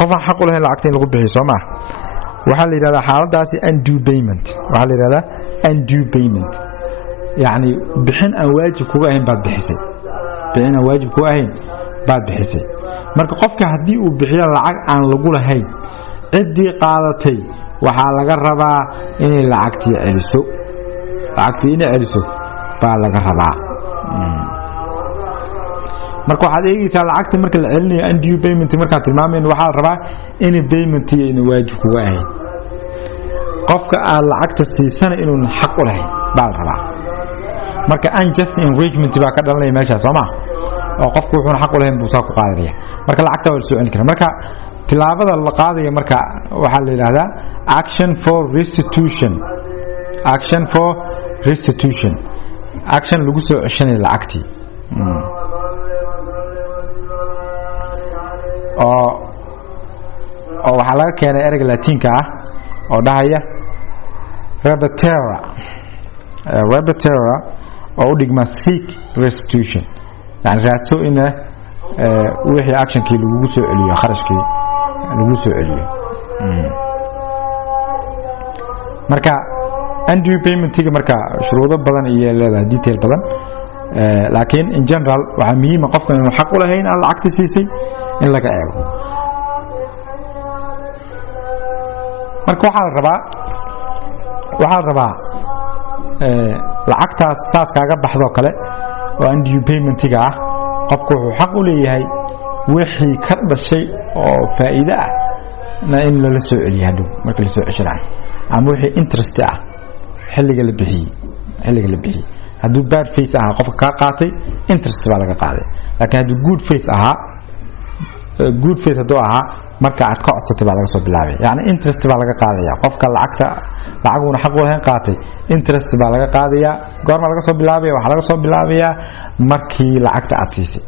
qof xaq u leh lacagta in lagu bixiyo Soomaa waxa la yiraahdaa xaaladaasi undue payment yani bixin aan waajib kuga ahayn baad bixisay marka qofka hadii uu bixiyo lacag aan lagu lahayn cidii qaadatay waxa laga rabaa inay lacagtii celiso baa laga rabaa marka waxaad eegaysaa lacagta marka la celinayo undue payment marka tilmaameen waxa la rabaa in payment inuu waajib kuga ahayn qofka aan lacagta siisana inuu xaq u lahayn baa la rabaa marka unjust enrichment baa ka dhalanaya meesha Soomaa oo qofku wuxuu xaq u lahayn buu soo ku qaadanaya marka lacagta waa soo celin kara marka tilaabada la qaadayo marka waxa la yiraahdaa action for restitution action lagu soo ceshanay lacagtii oo waxa laga keenay ereyga Laatiinka ah oo dhahaya rebatera oo u dhigma seek restitution yani raadso in wixii actionkii lagu soo celiyo kharashkii lagu soo celiyo marka undue payment-ga marka shuruudo badan iyo leedahay detail badan laakiin in general waxa muhiim ah qofka inuu xaq u lahayn aan lacagta siisay in laga eego marka waxa la rabaa lacagtaas taas kaaga baxdo kale oo undue payment-ga ah qofku wuxuu xaq u leeyahay wixii ka dhashay oo faa'iido ah in la soo celiyo hadhow marka la soo ceshanayo ama wixii interest ah xilliga la bixiyay hadduu bad faith ahaa qofka ka qaatay interest baa laga qaaday laakiin hadduu good faith hadduu ahaa marka aad ka codsatay baa laga soo bilaabay yani interest baa laga qaadaya qofka lacaguna xaq u lahayn qaatay interest baa laga qaadaya goorma laga soo bilaabaya waxa laga soo bilaabayaa markii lacagta aad siisay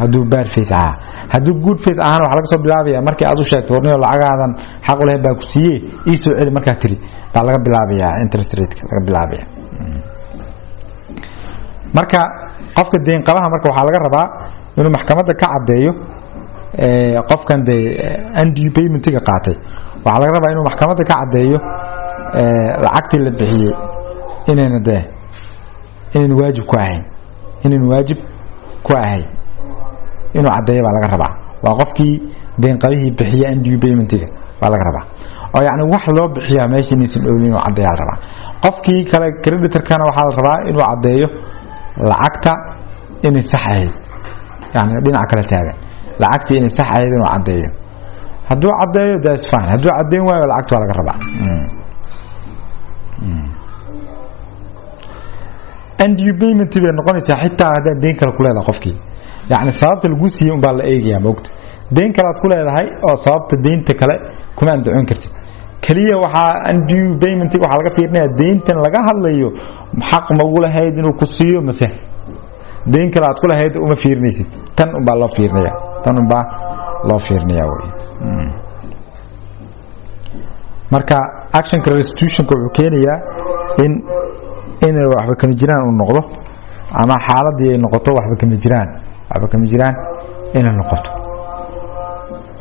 hadduu bad faith ahaa hadduu good faith ahaana waxa laga soo bilaabaya markii aad u sheegtay warniyo lacagaadan xaq u lahayn baa ku siiyay ii soo celi markaa tiri baa laga bilaabaya interest rate laga bilaabaya marka qofka deyn qabaha marka waxa laga rabaa inuu maxkamadda ka cadeeyo qofkan undue payment-ga qaatay waxa laga rabaa inuu maxkamadda ka cadeeyo lacagtii la bixiyay inayna waajib ku ahayn inuu cadeeyo baa laga rabaa waa qofkii deyn qabihii bixiya undue payment-ga baa laga rabaa oo yani wax loo bixiyaa meesha inaysan oolin inuu cadeeyo la rabaa qofkii kale creditor-kana waxa la rabaa inuu cadeeyo lacagta inay sax ahayd yani dhinaca kala taagan lacagtii in sax ahayd inuu cadeeyo hadduu cadeeyo that's fine hadduu cadeyn waayo lacagta waa laga rabaa undue payment bay noqonaysaa xitaa haddii deyn kale ku leedahay qofkii yani sababta lagu siiyay baa la eegayaa moogta deyn kale aad ku leedahay oo sababta deynta kale kuma andacon kartid kaliya waxa undue payment waxa laga fiirinayaa deyntan laga hadlayo xaq ma u lahayd inuu ku siiyo mase deyn kale aad ku lahayd uma fiirinaysid tan baa loo fiirinayaa tan baa loo fiirinayaa way marka action restitution wuxuu keenayaa in waxba kama jiraan uu noqdo ama xaaladii ay noqoto waxba kama jiraan in ay noqoto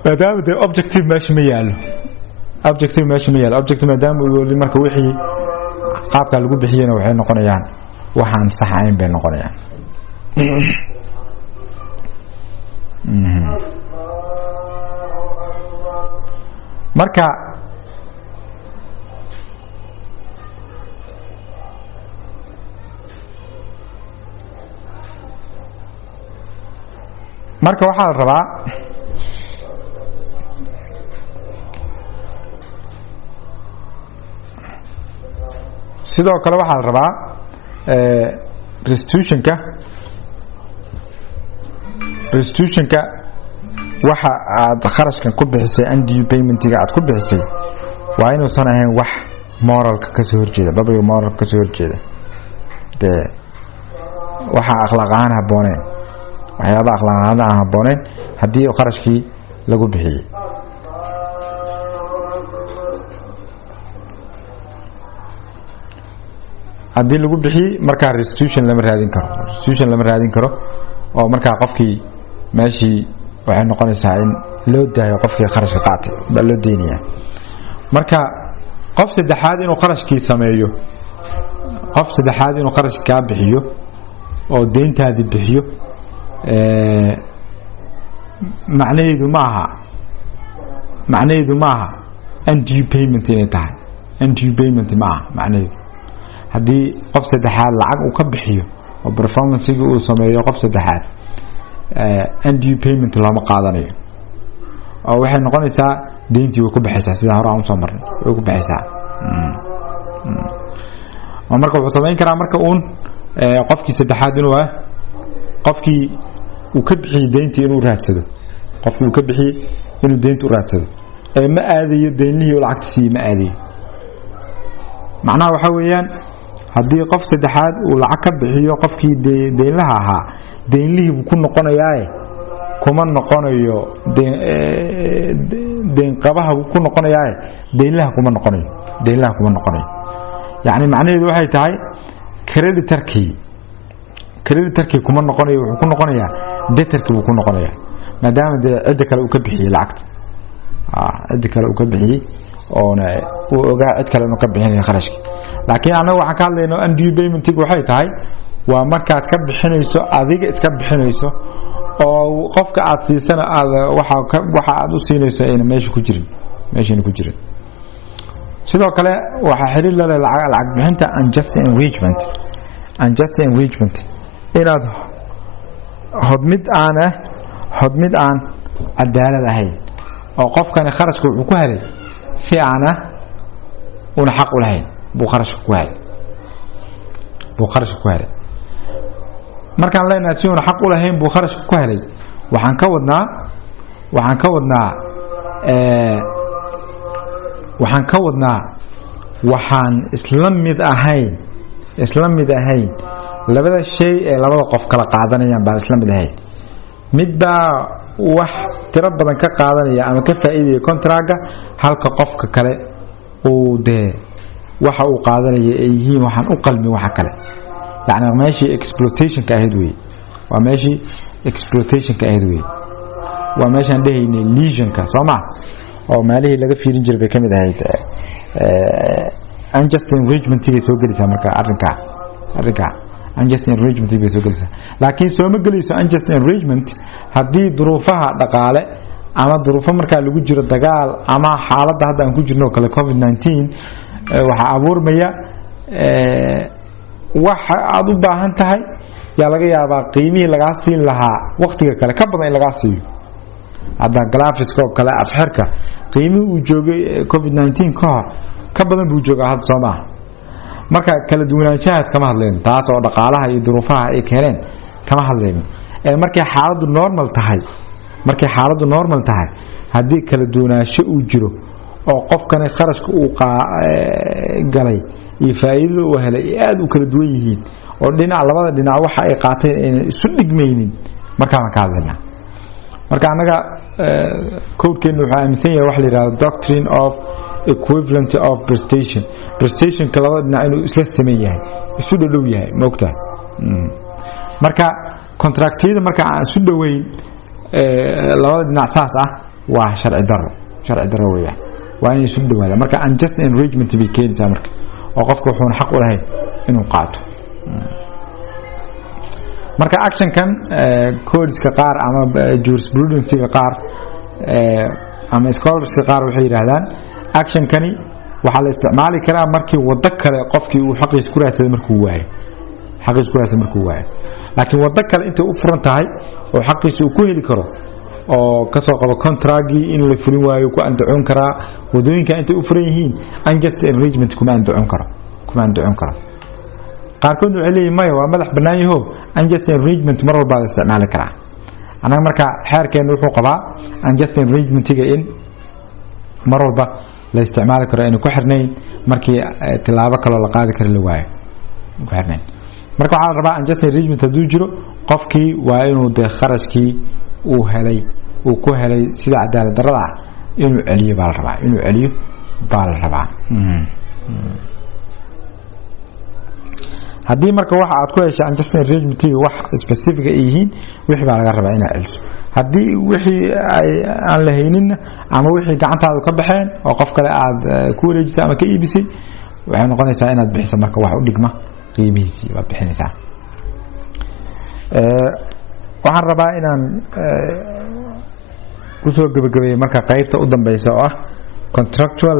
maadaama objective meesha ma yaalo objective maadaama uu marka wixii qaabka lagu bixiyana waxay noqonayaan waxaan sax ahayn bay noqonayaan marka waxaa la rabaa sidoo kale waxaa la rabaa restitutionka waxa aad kharashkan ku bixisay undue paymentiga aad ku bixisay waa inuusan ahayn wax moralka ka soo horjeeda babayga moralka ka soo horjeeda dee waxa akhlaaq ahaan habbooneen waxyaabaha akhlaaq ahaan aan habbooneen haddii kharashkii lagu bixiyey haddii lagu bixiyey markaa restitution lama raadin karo oo markaa qofkii meeshii waxay noqonaysaa in loo daayo qofkii kharashka qaatay baa loo deynayaa marka qof saddexaad inuu kharashkii sameeyo kaa bixiyo oo deyntaadii bixiyo macnaheedu maaha undue payment inay tahay undue payment maaha macnaheedu haddii qof saddexaad lacag uu ka bixiyo oo performancegi uu sameeyo qof saddexaad undue payment looma qaadanayo oo waxay noqonaysaa deyntii way ku baxaysaa sida hore aan soo marnay way ku baxaysaa oo marka wuxuu samayn karaa marka uun qofkii saddexaad inuu qofkii uu ka bixiyey deyntii inuu raadsado deynta u raadsado ma aadayo deynlihii lacagta siiyey ma aadayo macnaha waxaa weeyaan haddii qof saddexaad uu lacag ka bixiyo qofkii deynlaha ahaa deynlihii buu ku noqonayaaye kuma noqonayo deynqabaha buu ku noqonayaaye deynlaha kuma noqonayo yacni macnaheedu waxay tahay creditorkii kuma noqonayo wuxuu ku noqonayaa debtorkii buu ku noqonayaa maadaama dee cidda kale uu ka bixiyey lacagta oona uu ogaa cid kale inuu ka bixinayo kharashkii laakiin annaga waxaan ka hadlayno undue paymentig waxay tahay waa markaad ka bixinayso adiga iska bixinayso oo qofka aad siisana waxa aad u siinayso ayna meeshana ku jirin sidoo kale waxaa xiriir la leh lacag bixinta unjust enrichment inaad hodmid aan cadaalad ahayn oo qofkani kharashka wuxuu ku helay si aana una xaq u lahayn buu kharashka ku helay markaan leenahay si una xaq u lahayn buu kharashka ku helay waxaan ka wadnaa waxaan isla mid ahayn labada shay ee labada qof kala qaadanayaan baan isla mid ahayn mid baa wax tiro badan ka qaadanaya ama ka faa'iidaya contractga halka qofka kale uu dee waxa uu qaadanaya ay yihiin waxaan u qalmin waxa kale yacni meeshii exploitationka ahayd weeye waa meeshaan dhehaynay lesionka soo maa oo maalihii laga fiirin jiray bay ka mid ahayd unjust enrichmentigay soo gelaysaa marka arrinkaa unjust enrichment bay soo gelaysaa laakiin sooma gelayso unjust enrichment haddii duruufaha dhaqaale ama duruufo markaa lagu jiro dagaal ama xaaladda hadda aan ku jirno kale covid-19 waxaa abuurmaya waxa aad u baahan tahay yaa laga yaabaa qiimihii lagaa siin lahaa waqtiga kale ka badan in lagaa siiyo hadda galaafiska oo kale afxirka qiimii uu joogay covid-19 ka hor ka badan buu joogaa hadda Soomaaliya marka kala duwanaanshahaas kama hadlayno taas oo dhaqaalaha iyo duruufaha ay keeneen kama hadlayno markay xaaladdu normal tahay haddii kala duwanaansho uu jiro oo qofkan kharashka uu galay iyo faa'iidada uu helay aad u kala duwan yihiin oo labada dhinac waxa ay qaateen inay isu dhigmaynin marka ma ka hadlayna marka anaga code-keenu waxa aaminsan yahay wax la yiraahdo doctrine of equivalent of prestation ka labada dhinac inuu isla sameeyay yahay isu dhow yahay moogta marka contractyada marka aan isu dhaweyn labada dhinac saas ah waa sharci darro weeyaan waa in isu dhawaada marka unjust enrichment bi keenaysa marka oo qofku wuxuu xaq u lahayn inuu qaato marka action kan codeska qaar ama jurisprudence ka qaar ama scholars ka qaar waxay yiraahdaan action kani waxa la isticmaali karaa markii wado kale qofkii uu xaqiis ku raadsaday markuu waayo laakiin wado kale inta u furan tahay oo xaqiis uu ku heli karo oo ka soo qabo contractgi in la fulin waayo ku andacoon karaa wadooyinka inta u furan yihiin unjust enrichment kuma andacoon karo qaarkood waxay leeyihiin maya waa madax bannaan yahay unjust enrichment mar walba la isticmaali karaa anaga marka xeerkeenu wuxuu qabaa unjust enrichment-ga in mar walba la isticmaali karo inuu ku xirnayn markii tilaabo kale la qaadi karo la waayo ku xirnayn marka waxa la rabaa unjust enrichment haduu jiro qofkii waa inuu de kharashkii uu ku helay sida cadaalad darrada inuu celiyo baa la rabaa haddii marka waxa aad ku heshay unjust enrichment wax specific ah yihiin wixii baa laga rabaa inaad celiso haddii wixii aan la haynin ama wixii gacantaada ka baxeen oo qof kale aad ku wareejisay ama ka iibisay waxay noqonaysaa inaad bixiso marka wax u dhigma qiimihiisii baad bixinaysaa waxaan rabaa inaan kusoo gabagabeeyo marka qaybta u dambaysa oo ah contractual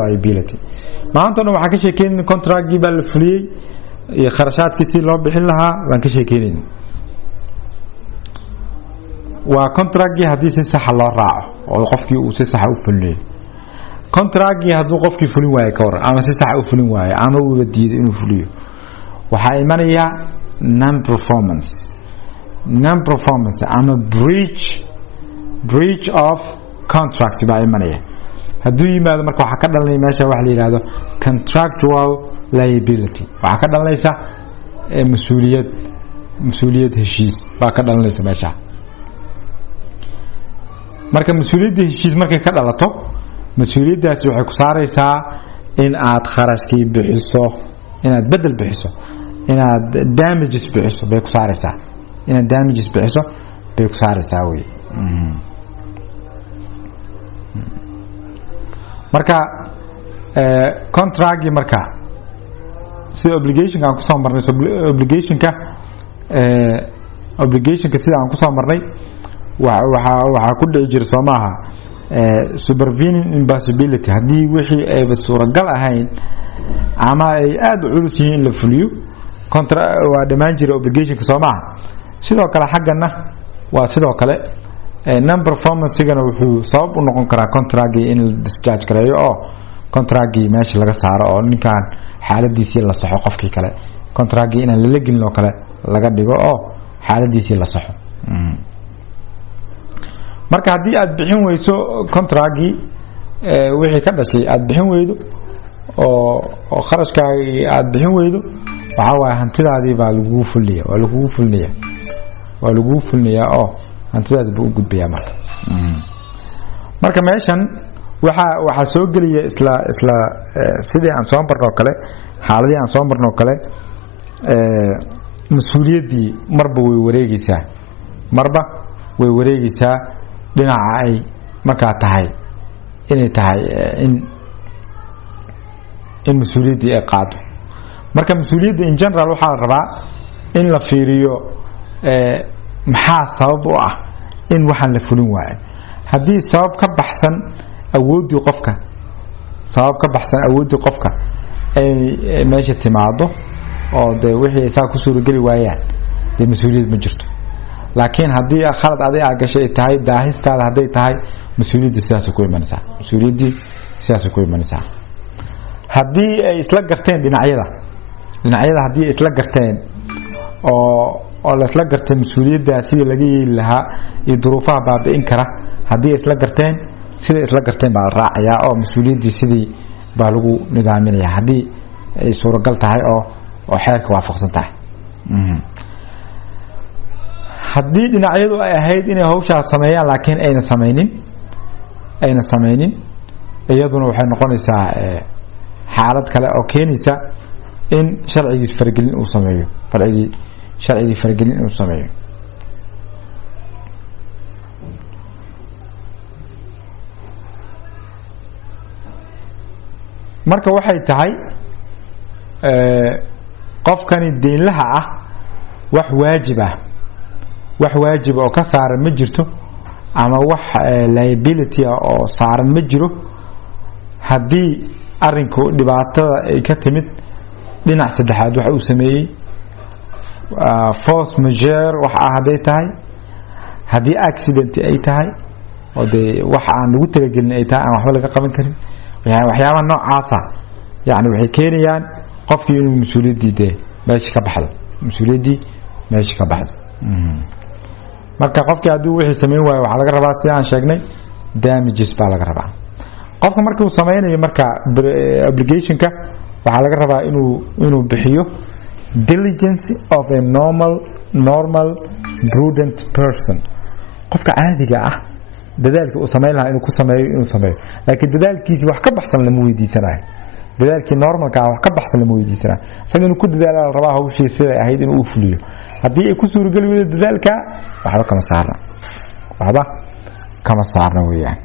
liability maanta waxaan ka sheekeynay contractgii baa la fuliyay iyo kharashaadkiisii loo bixin lahaa waan ka sheekeynay waa contractgii haddii si sax loo raaco oo qofkii uu si sax u fuliyo contractgii hadduu qofkii fulin waayo ka waran ama si sax u fulin waayo ama uu diiday inuu fuliyo waxaa imanaya non performance ama breach of contract baa imanaya hadduu yimaado marka waxa ka dhalanaya meesha wax la yiraahdo contractual liability waxa ka dhalanaysa mas'uuliyad heshiis baa ka dhalanaysa meesha marka mas'uuliyadda heshiis markay ka dhalato mas'uuliyaddaasi waxay ku saaraysaa in aad kharashkii bixiso inaad bedel bixiso inaad damages bixiso bay ku saaraysaa way marka contractgi marka sida obligationka aan ku soo marnay obligationka sida aan ku soo marnay waxa ku dhici jira Soomaha supervening impossibility hadii wixii ay suuragal ahayn ama ay aad u culus yihiin la fuliyo waa dhamaan jira obligationka Soomaha sidoo kale xaqana waa sidoo kale non performance-gana wuxuu sabab u noqon karaa contractgi in la discharge gareeyo oo contractgi meesha laga saaro oo ninkan xaaladiisii la saxo qofkii kale contractgi in la legin loo kale laga dhigo oo xaaladiisii la saxo marka hadii aad bixin weyso contractgi wixii ka dhashay aad bixin weydo oo kharashkaagi aad bixin weydo waxa waa hantidaadii baa lagu fulniyaa oo hantidaada buu u gudbiyaa marka meeshan waxa soo geliya isla sidii aan soo marno kale xaaladii aan soo marno kale mas'uuliyadii marba way wareegaysaa dhinaca ay marka tahay inay tahay in mas'uuliyadii ay qaado marka mas'uuliyadda in general waxa la rabaa in la fiiriyo maxaa sabab u ah in waxaan la fulin waayo haddii sabab ka baxsan awoodii qofka ay meesha timaado oo de wixii isaga ku suura gali waayaan de mas'uuliyad ma jirto laakiin haddii khalad aday aa gashay tahay daahistaada hadday tahay mas-uuliyadda sidaas ku imanaysaa mas-uuliyaddii sidaas ku imanaysaa haddii ay isla garteen dhinacyada haddii ay isla garteen oo la isla gartay mas-uuliyadda sidii laga yeeli lahaa iyo duruufaha baabi'in kara haddii ay isla garteen sida isla garteen baa la raacayaa oo mas-uuliyaddii sidii baa lagu nidaaminayaa haddii ay suuragal tahay oo xeerka waafaqsan tahay haddii dhinacyadu ay ahayd inay hawshaas sameeyaan laakiin ayna samaynin iyaduna waxay noqonaysaa xaalad kale oo keenaysa in sharcigii faragelin uu sameeyo sharcigii faragelin inuu sameeyo marka waxay tahay qofkani deynlaha ah wax waajib oo ka saaran ma jirto ama wax liability oo saaran ma jiro haddii arinku dhibaatada ay ka timid dhinac saddexaad waxa uu sameeyey force majeure wax hadday tahay haddii accident ay tahay oo dee wax aan lagu talagelin ay tahay aan waxba laga qaban karin waxyaabaha noocaasa yani waxay keenayaan qofkii inuu mas-uuliyaddii dee meesha ka baxdo marka qofkii hadduu wixii samayn waayo waxaa laga rabaa sida aan sheegnay damages baa laga rabaa qofka markii uu samaynayo marka obligationka waxaa laga rabaa inuu bixiyo diligence of a normal prudent person qofka caadiga ah dadaalkii uu samayn lahaa inuu sameeyo laakiin dadaalkiisii wax ka baxsan lama weydiisanayo dadaalkii normalka ah wax ka baxsan lama weydiisanayo isaga inuu ku dadaala la rabaa hawshii siday ahayd inuu u fuliyo haddii ay ku suurageli weydo dadaalka waxba kama saarna weeyaan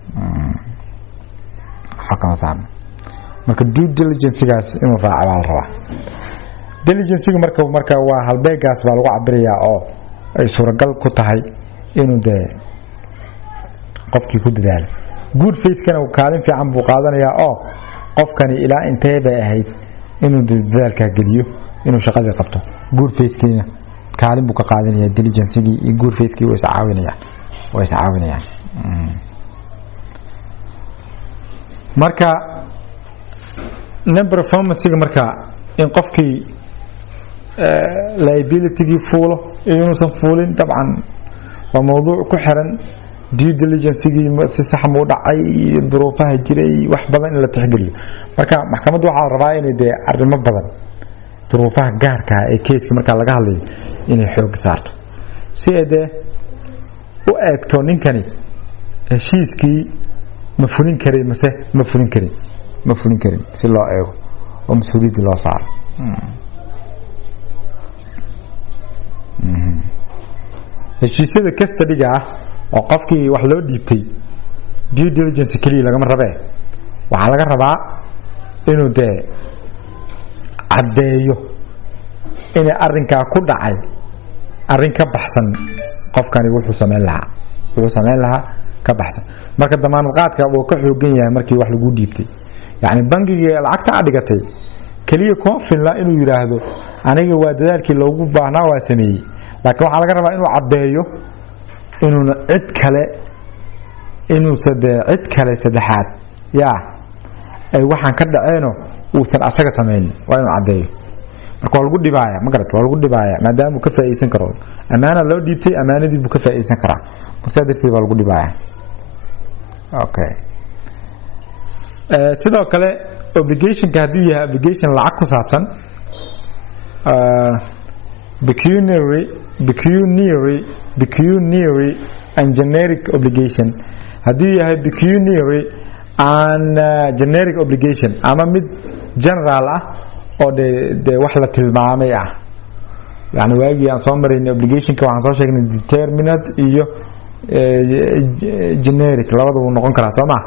marka due diligencegaas inuu raaca baa la rabaa diligencega marka waa halbeegaas baa lagu cabirayaa oo ay suuragal ku tahay inuu dee qofkii ku dadaalo good faithkana kaalin fiican buu qaadanayaa oo qofkani ilaa intee bay ahayd inuu dadaalkaa geliyo inuu shaqadii qabto good faithkiina kaalin buu ka qaadanayaa diligencegii iyo good faithkii way iscaawinayaan marka number performancega marka in qofkii liabilitygii fuulo iyo inuusan fuulin dabcan waa mawduuc ku xiran due diligencegii si sax muu dhacay iyo duruufaha jiray wax badan in la tixgeliyo marka maxkamaddu waxaa la rabaa inay dee arrimo badan duruufaha gaarka ah ee keeska markaa laga hadlayo inay xoog saarto si ay dee u eegto ninkani heshiiskii ma fulin karin mase ma fulin karin si loo eego oo mas-uuliyaddii loo saaro heshiisyada custody-ga ah oo qofkii wax loo dhiibtay due diligence keliya lagama rabee waxaa laga rabaa inuu dee caddeeyo inay arrinkaa ku dhacay arrin ka baxsan qofkani wuxuu samayn lahaa ka baxsan marka damaanad qaadka wuu ka xoogan yahay markii wax lagu dhiibtay yacni bangigii lacagta aad dhigatay keliya kuma filna inuu yidhaahdo aniga waa dadaalkii loogu baahnaa waa sameeyey laakiin waxaa laga rabaa inuu caddeeyo inuuna cid kale saddexaad ay waxaan ka dhaceeno uusan asaga samaynin waa inuu caddeeyo marka waa lagu dhibaaya magarat waa lagu dhibaaya maadaama uu ka faa'iideysan karo amaana loo dhiibtay amaanadii buu ka faa'iideysan karaa marka darteed waa lagu dhibaaya okay sidoo kale obligationka hadduu yahay obligation lacag ku saabsan pecuniary and generic obligation hadduu yahay pecuniary and generic obligation ama mid general ah oo de wax la tilmaamay ah yani waagii aan soo maraynay obligationka waxaan soo sheegnay determinate iyo generic labada wuu noqon karaa soo ma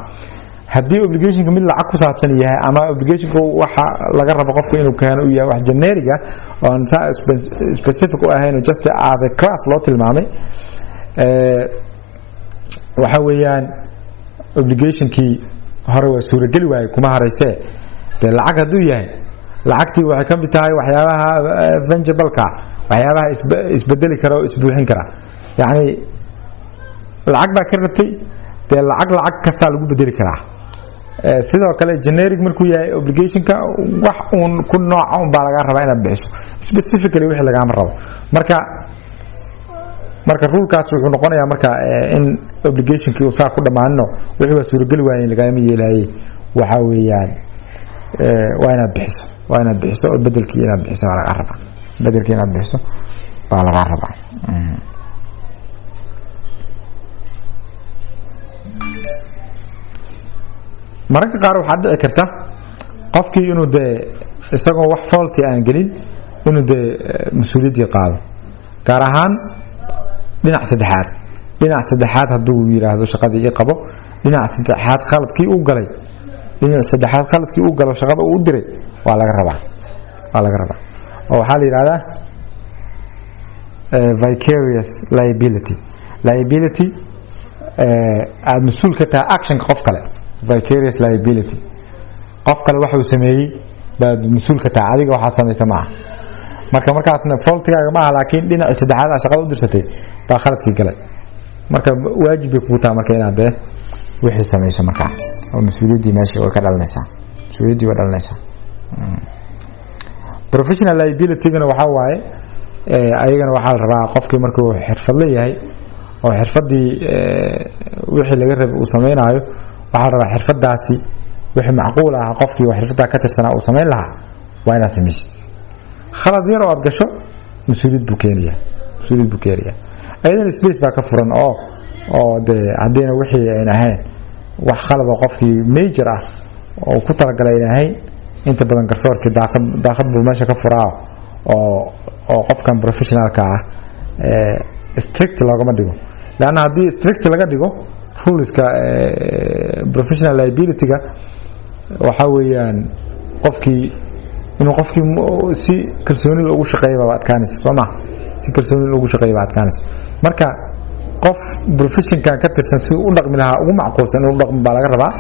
haddii obligationka mid lacag ku saabsan yahay ama obligationka waxa laga rabo qofku inuu keeno uu yahay wax generic ah oo aan specific u ahayn just as a class loo tilmaamay waxa weeyaan obligationkii hore waa suurageli waayey kuma haraystee dee lacag hadduu yahay lacagtii waxay ka mid tahay waxyaabaha vengeableka waxyaabaha isbedeli kara oo isbuuxin kara يعني lacag baa ka rabtay dee lacag kasta lagu bedeli karaa sidoo kale generic markuu yahay obligation ka wax uun ku nooc ah baa laga rabaa inaad bixiso specifically wixii laga rabo marka rule-kaas wuxuu noqonayaa marka in obligation kii uu saa ku dhamaano wixii waa suuragal waayeen laga yeelay waxa weeyaan waa inaad bixiso oo bedelkii inaad bixiso waa laga rabaa bedelkii inaad bixiso baa laga rabaa mararka qaar waxa dhici karta qofkii inuu de isagoo wax faulty aan gelin inuu de mas'uuliyadii qaado gaar ahaan dhinac saddexaad hadduu yiraahdo shaqadii ii qabo dhinac saddexaad khaladkii uu galay shaqada uu diray waa laga rabaa oo waxa la yiraahdaa vicarious liability aad mas'uul ka tahay action qof kale vicarious liability qof kale waxa uu sameeyay baad mas'uul ka tahay adiga waxa sameeyay ma markaasna faultigaaga ma aha laakiin dhinaca saddexaad shaqada u dirsatay baa khaladkii galay marka waajib ku taa marka inaad wixii sameeyso marka oo mas'uuliyadii meesha way ka dhalanaysaa professional liability-gana waxa waaye ayagana waxa la rabaa qofkii markuu xirfad leeyahay oo xirfadii wixii laga rabay uu sameeynayo waxa la rabaa xirfadaasi wixii macquul ah qofkii oo xirfada ka tirsanaa uu sameyn lahaa waa inaad sameeyso khalad yar oo aad gasho mas'uuliyad buu keenayaa ayadana space baa ka furan oo de hadeena wixii ay ahayn wax khalad oo qofkii major ah oo ku talagalay inay inta badan garsoorkii daaqad buu meesha ka furaa oo qofkan professionalka ah strict loogama dhigo laana hadii strict laga dhigo ruleska professional liability-ga waxa weeyaan qofkii inuu qofkii si kalsooni loogu shaqeeyo adkaanaysa Soomaa si kalsooni loogu shaqeeyo adkaanaysa marka qof professional ka tirsan si uu dhaqmi lahaa ugu macquulsan inuu dhaqmo baa laga rabaa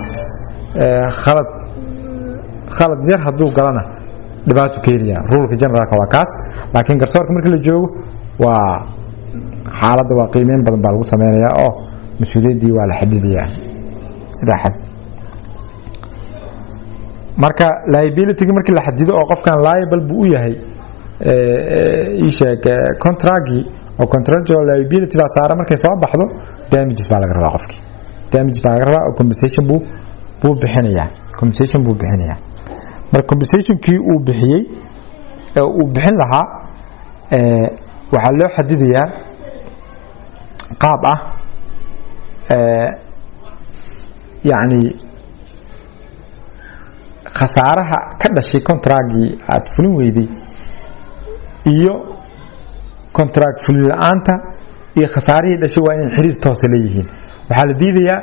khalad yar haduu galana dhibaato keenaya rulka generalka waa kaas laakiin garsoorka markii la joogo waa xaaladda waa qiimeyn badan baa lagu sameeyaa oo mas'uuliyadii waa la xadidayaa raaxad marka liability markii la xadido oo qofkan liable buu yahay contracti oo contractual liability baa saaran markay soo baxdo damages baa laga rabaa qofkii oo compensation buu bixinayaa marka compensationkii uu bixiyay uu bixin lahaa waxa loo xadidayaa qaab ah yani khasaaraha ka dhashay contractgii aad fulin weyday iyo contract fulin la'aanta iyo khasaarihii dhashay waa in xiriir toos leeyihiin waxa la diidayaa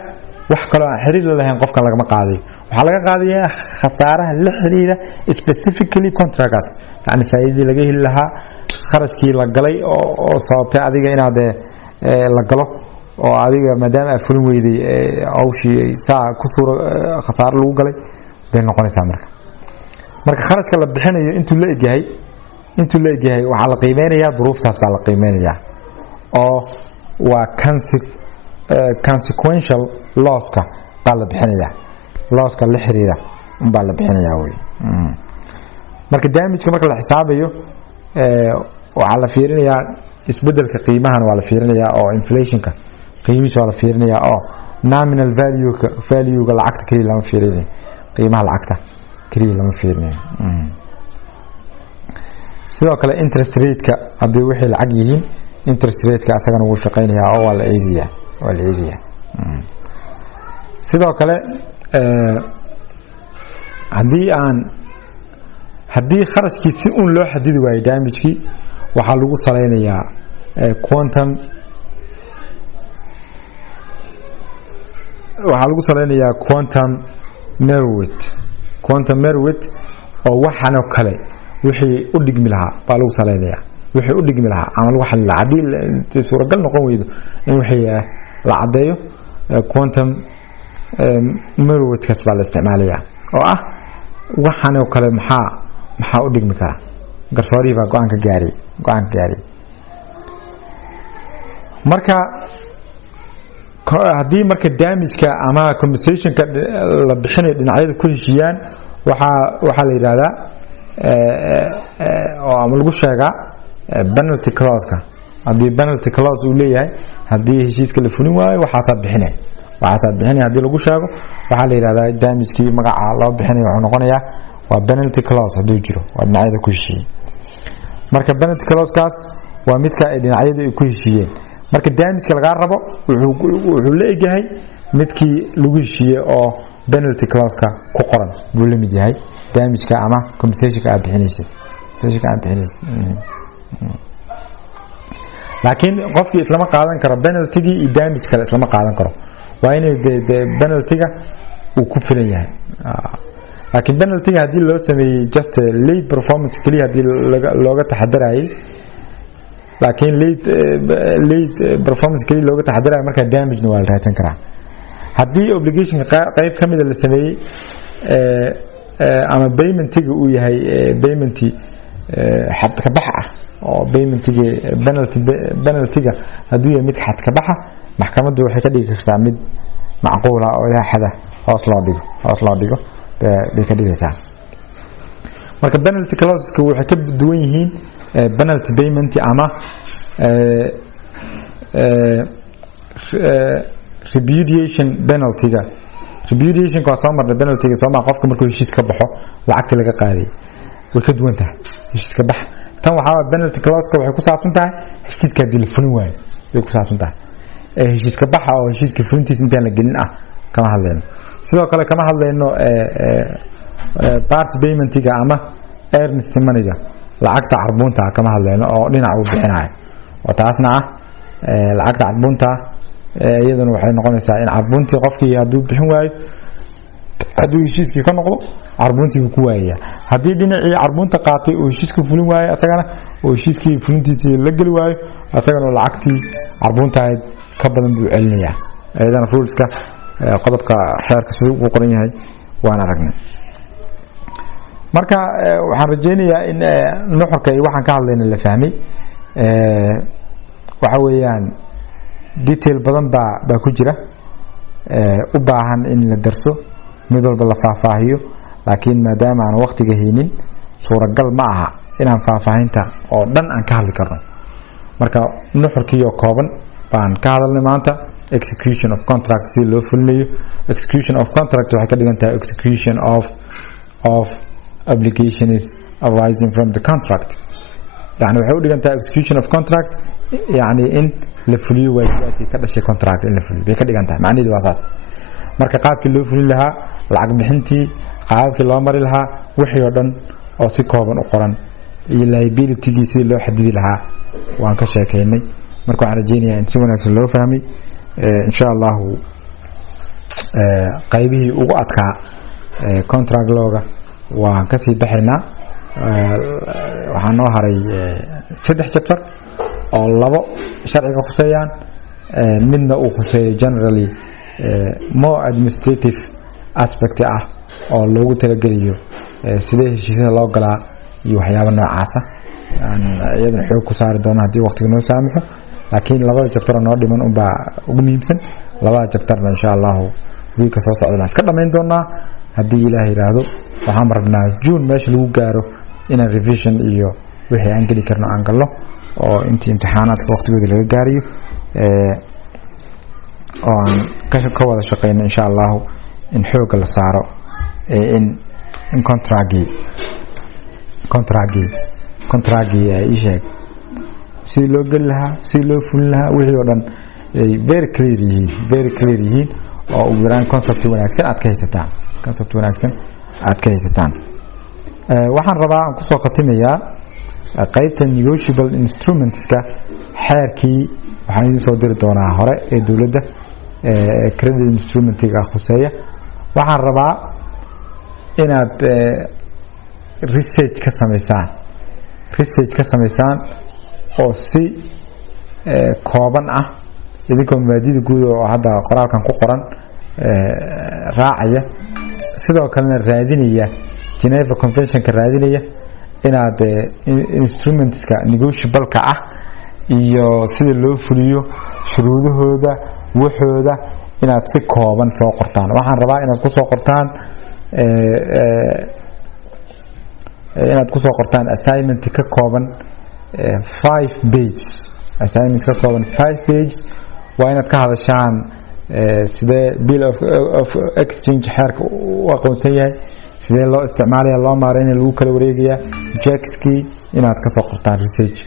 wax kale aan xiriir la lahayn qofkan laga qaadayo waxa laga qaadayaa khasaaraha la xiriira specifically contracts yani faa'iidada laga heli lahaa kharashkii la galay oo sababtay adiga inaad la galo oo adiga maadaama aad fulin weyday awshii saa ku suura khasaar lagu galay bay noqonaysaa marka kharashka la bixinayo intuu la egyahay waxa la qiimeynayaa duruuftaas baa la qiimeynayaa oo waa consequential loss-ka baa la bixinayaa loss-ka la xiriira baa la bixinayaa way marka damage-ka marka la xisaabayo waxa la fiirinayaa isbedelka qiimahan waa la fiirinayaa oo inflation-ka qiimihiisa waa la fiirinayaa oo nominal value-ga lacagta kaliya lama fiirinayo qiimaha lacagta kaliya lama fiirinayo sidoo kale interest rate-ka haddii wixii lacag yihiin interest rate-ka asagana wuu shaqeynayaa oo waa la eegayaa sidoo kale haddii kharashkii si uun loo xadidi waayo damage-kii waxaa lagu saleynayaa quantum merit oo waxaanoo kale wixii u dhigmi lahaa baa lagu saleynayaa wixii u dhigmi lahaa ama lagu xalin lahaa haddii suuragal noqon weydo in wixii la caddeeyo quantum merit-kaas baa la isticmaalayaa oo ah waxaanoo kale maxaa u dhigmi kara garsoorihii baa go-aan ka gaaray marka hadii marka damage-ka ama compensation-ka la bixinayo dhinacyada ku heshiyaan waxa la yiraahdaa oo ama lagu sheegaa penalty clause-ka hadii penalty clause uu leeyahay hadii heshiiska la fulin waayo waxaad bixinay hadii lagu sheego waxa la yiraahdaa damage-kii magaca loo bixinayo wuxuu noqonayaa waa penalty clause haduu jiro waa dhinacyada ku heshiyay marka penalty clause-kaas waa midka ay dhinacyada ku heshiyeen marka damage-ka laga rabo wuxuu leeyahay midkii lagu heshiyay oo penalty clause-ka ku qoran buu la mid yahay damage-ka ama compensation-ka aad bixinaysid laakiin qofkii islama qaadan karo penalty-gi iyo damage kale islama qaadan karo waa inay penalty-ga uu ku filan yahay laakiin penalty-ga hadii loo sameeyay just late performance kaliya hadii looga taxadarayay laakiin late performance kaliya looga taxadarayay marka damage-na waa la raadsan karaa hadii obligation qayb kamid la sameeyay ama payment-ga uu yahay payment xad ka bax ah oo payment-ga penalty-ga hadii yahay mid xad ka baxa maxkamaddu waxay ka dhigi kartaa mid macquul ah oo ilaa xada hoos loo dhigo bay ka dhigaysaa marka penalty clause-ka waxay ka duwan yihiin penalty payment ama repudiation penalty-ga repudiation-ka waa soo marnay penalty-ga soo ma qofka markuu heshiis ka baxo lacagta laga qaaday way ka duwan tahay heshiiska bax tan waxa penalty clause-ka waxay ku saabsan tahay heshiiska hadii la fulin waayo way ku saabsan tahay heshiiska baxa oo heshiiska fulintiisa intaan la gelin kama hadlayno sidoo kale kama hadlayno part payment-ga ama earnest money-ga lacagta carbunta kama hadlayno oo dhinac uu bixinayo oo taasna lacagta carbunta iyaduna waxay noqonaysaa in carbuntii qofkii haduu bixin waayo haduu heshiiskii ka noqdo carbuntii ku waayaya hadii dhinacii carbunta qaatay oo heshiiska fulin waayo asagana oo heshiiskii fulintiisa la gali waayo asagana lacagtii carbunta ka badan buu celinaya ayadana rules-ka qodobka xeerka sidoo uu qoran yahay waan aragnay marka waxaan rajeynayaa in nuxurka iyo waxaan ka hadlaynay la fahmay waxa weeyaan detail badan baa ku jira u baahan in la darso mid walba la faahfaahiyo laakiin maadaama aan waqtiga haynin suuragal ma aha inaan faahfaahinta oo dhan aan ka hadli karno marka nuxurkiyo kooban baan ka hadalnay maanta execution of contract si loo fulinayo execution of contract waxay ka dhigan tahay execution of obligations arising from the contract yani waxay u dhigan tahay execution of contract yani in la fuliyo waajibaadkii ka dhashay contract in la fuliyo bay ka dhigan tahay macnaheedu waa saas marka qaabkii loo fulin lahaa lacag bixintii qaabkii loo mari lahaa wixii oo dhan oo si kooban u qoran iyo liability-gii si loo xadidi lahaa waan ka sheekaynay marka waxaan rajeynayaa in si wanaagsan loo fahmay insha Allah qaybihii ugu adkaa contract looga waan ka sii baxaynaa waxaan noo haray 3 chapter oo labo sharciga khuseeyaan midna uu khuseeyo generally more administrative aspect oo loogu talageliyo sidee heshiisyada loo galaa iyo waxyaabo noocaas iyadana xoog ku saari doona hadii waqtiga noo saamaxo laakiin labada chapter noo dhiman u baa ugu muhiimsan labada chapter insha Allah wiilka soo socda iska dhameyn doona hadii Ilaahay yiraahdo waxaan rabnaa June meesha lagu gaaro in revision iyo wixii aan geli karno aan galno oo intii imtixaanaadka waqtigooda laga gaariyo oo aan ka wada shaqeyno insha Allah in xoog la saaro in contract ay sheeg si loo gal lahaa si loo fulin lahaa wixii oo dhan very clear yihiin oo ugu yaraan concept wanaagsan aad ka haysataan waxaan rabaa aan ku soo khatimayaa qaybta negotiable instruments-ka xeerkii waxaan idin soo diri doonaa hore ee dawladda credit instrument-ga khuseeya waxaan rabaa inaad research ka samaysaan oo si kooban idinkoo mabaadi'da guud oo hadda qoraalkan ku qoran raacaya sidoo kalena raadinaya Geneva Convention-ka raadinaya inaad instruments-ka negotiable-ka iyo sida loo fuliyo shuruudahooda waxooda inaad si kooban soo qortaan waxaan rabaa inaad ku soo qortaan assignment ka kooban 5 page assignment ka kooban 5 page waa inaad ka hadashaan sidee bill of exchange xeerka u aqoonsan yahay sidee loo isticmaalayaa loo maareynaya lagu kala wareegayaa jackskii inaad ka soo qortaan research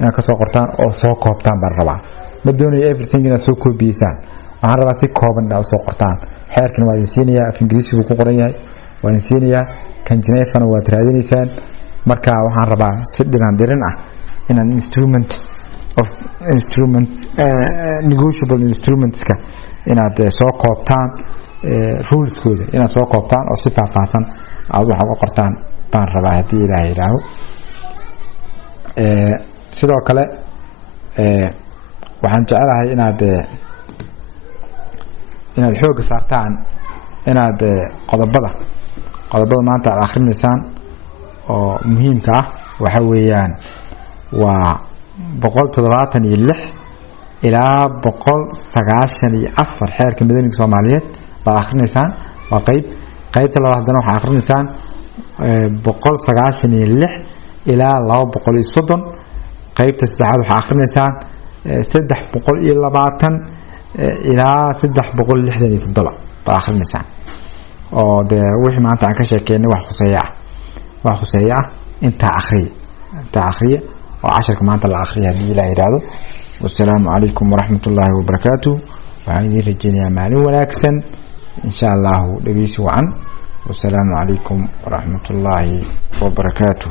inaad ka soo qortaan oo soo koobtaan baan rabaa ma doonayo everything inaad soo koobiyeysan waxaan rabaa si kooban inaad soo qortaan xeerkan waa idin siinayaa af ingiriisi buu ku qoran yahay waa idin siinayaa kan Geneva waad raadinaysaan marka waxaan rabaa si dhiran ah inaan instrument negotiable instrumentska inaad soo koobtaan ruleskooda inaad soo koobtaan oo si faahfaahsan aad wax uga qortaan baan rabaa haddii Ilaahay yiraaho sidoo kale waxaan jecelahay inaad xoog saartaan inaad qodobada maanta aad akhrineysaan oo muhiimka ah waxa weeyaan waa 176 ilaa 194 xeerka madaniga Soomaaliyeed baad akhrineysaan waa qaybta labaad hadana waxa akhrineysaan 196 ilaa 230 qaybta saddexaad waxa akhrineysaan 320 ilaa 367 baad akhrineysaan oo de wixii maanta aan ka sheekeynay wax khuseeya inta akhriya oo casharka maanta la akhriyo hadii Ilaahay yiraahdo wassalaamu calaykum waraxmatullaahi wabarakaatuh waxaan idin rajeynayaa maalin wanaagsan insha Allah dhageysi wacan wassalaamu calaykum waraxmatullaahi wabarakaatuh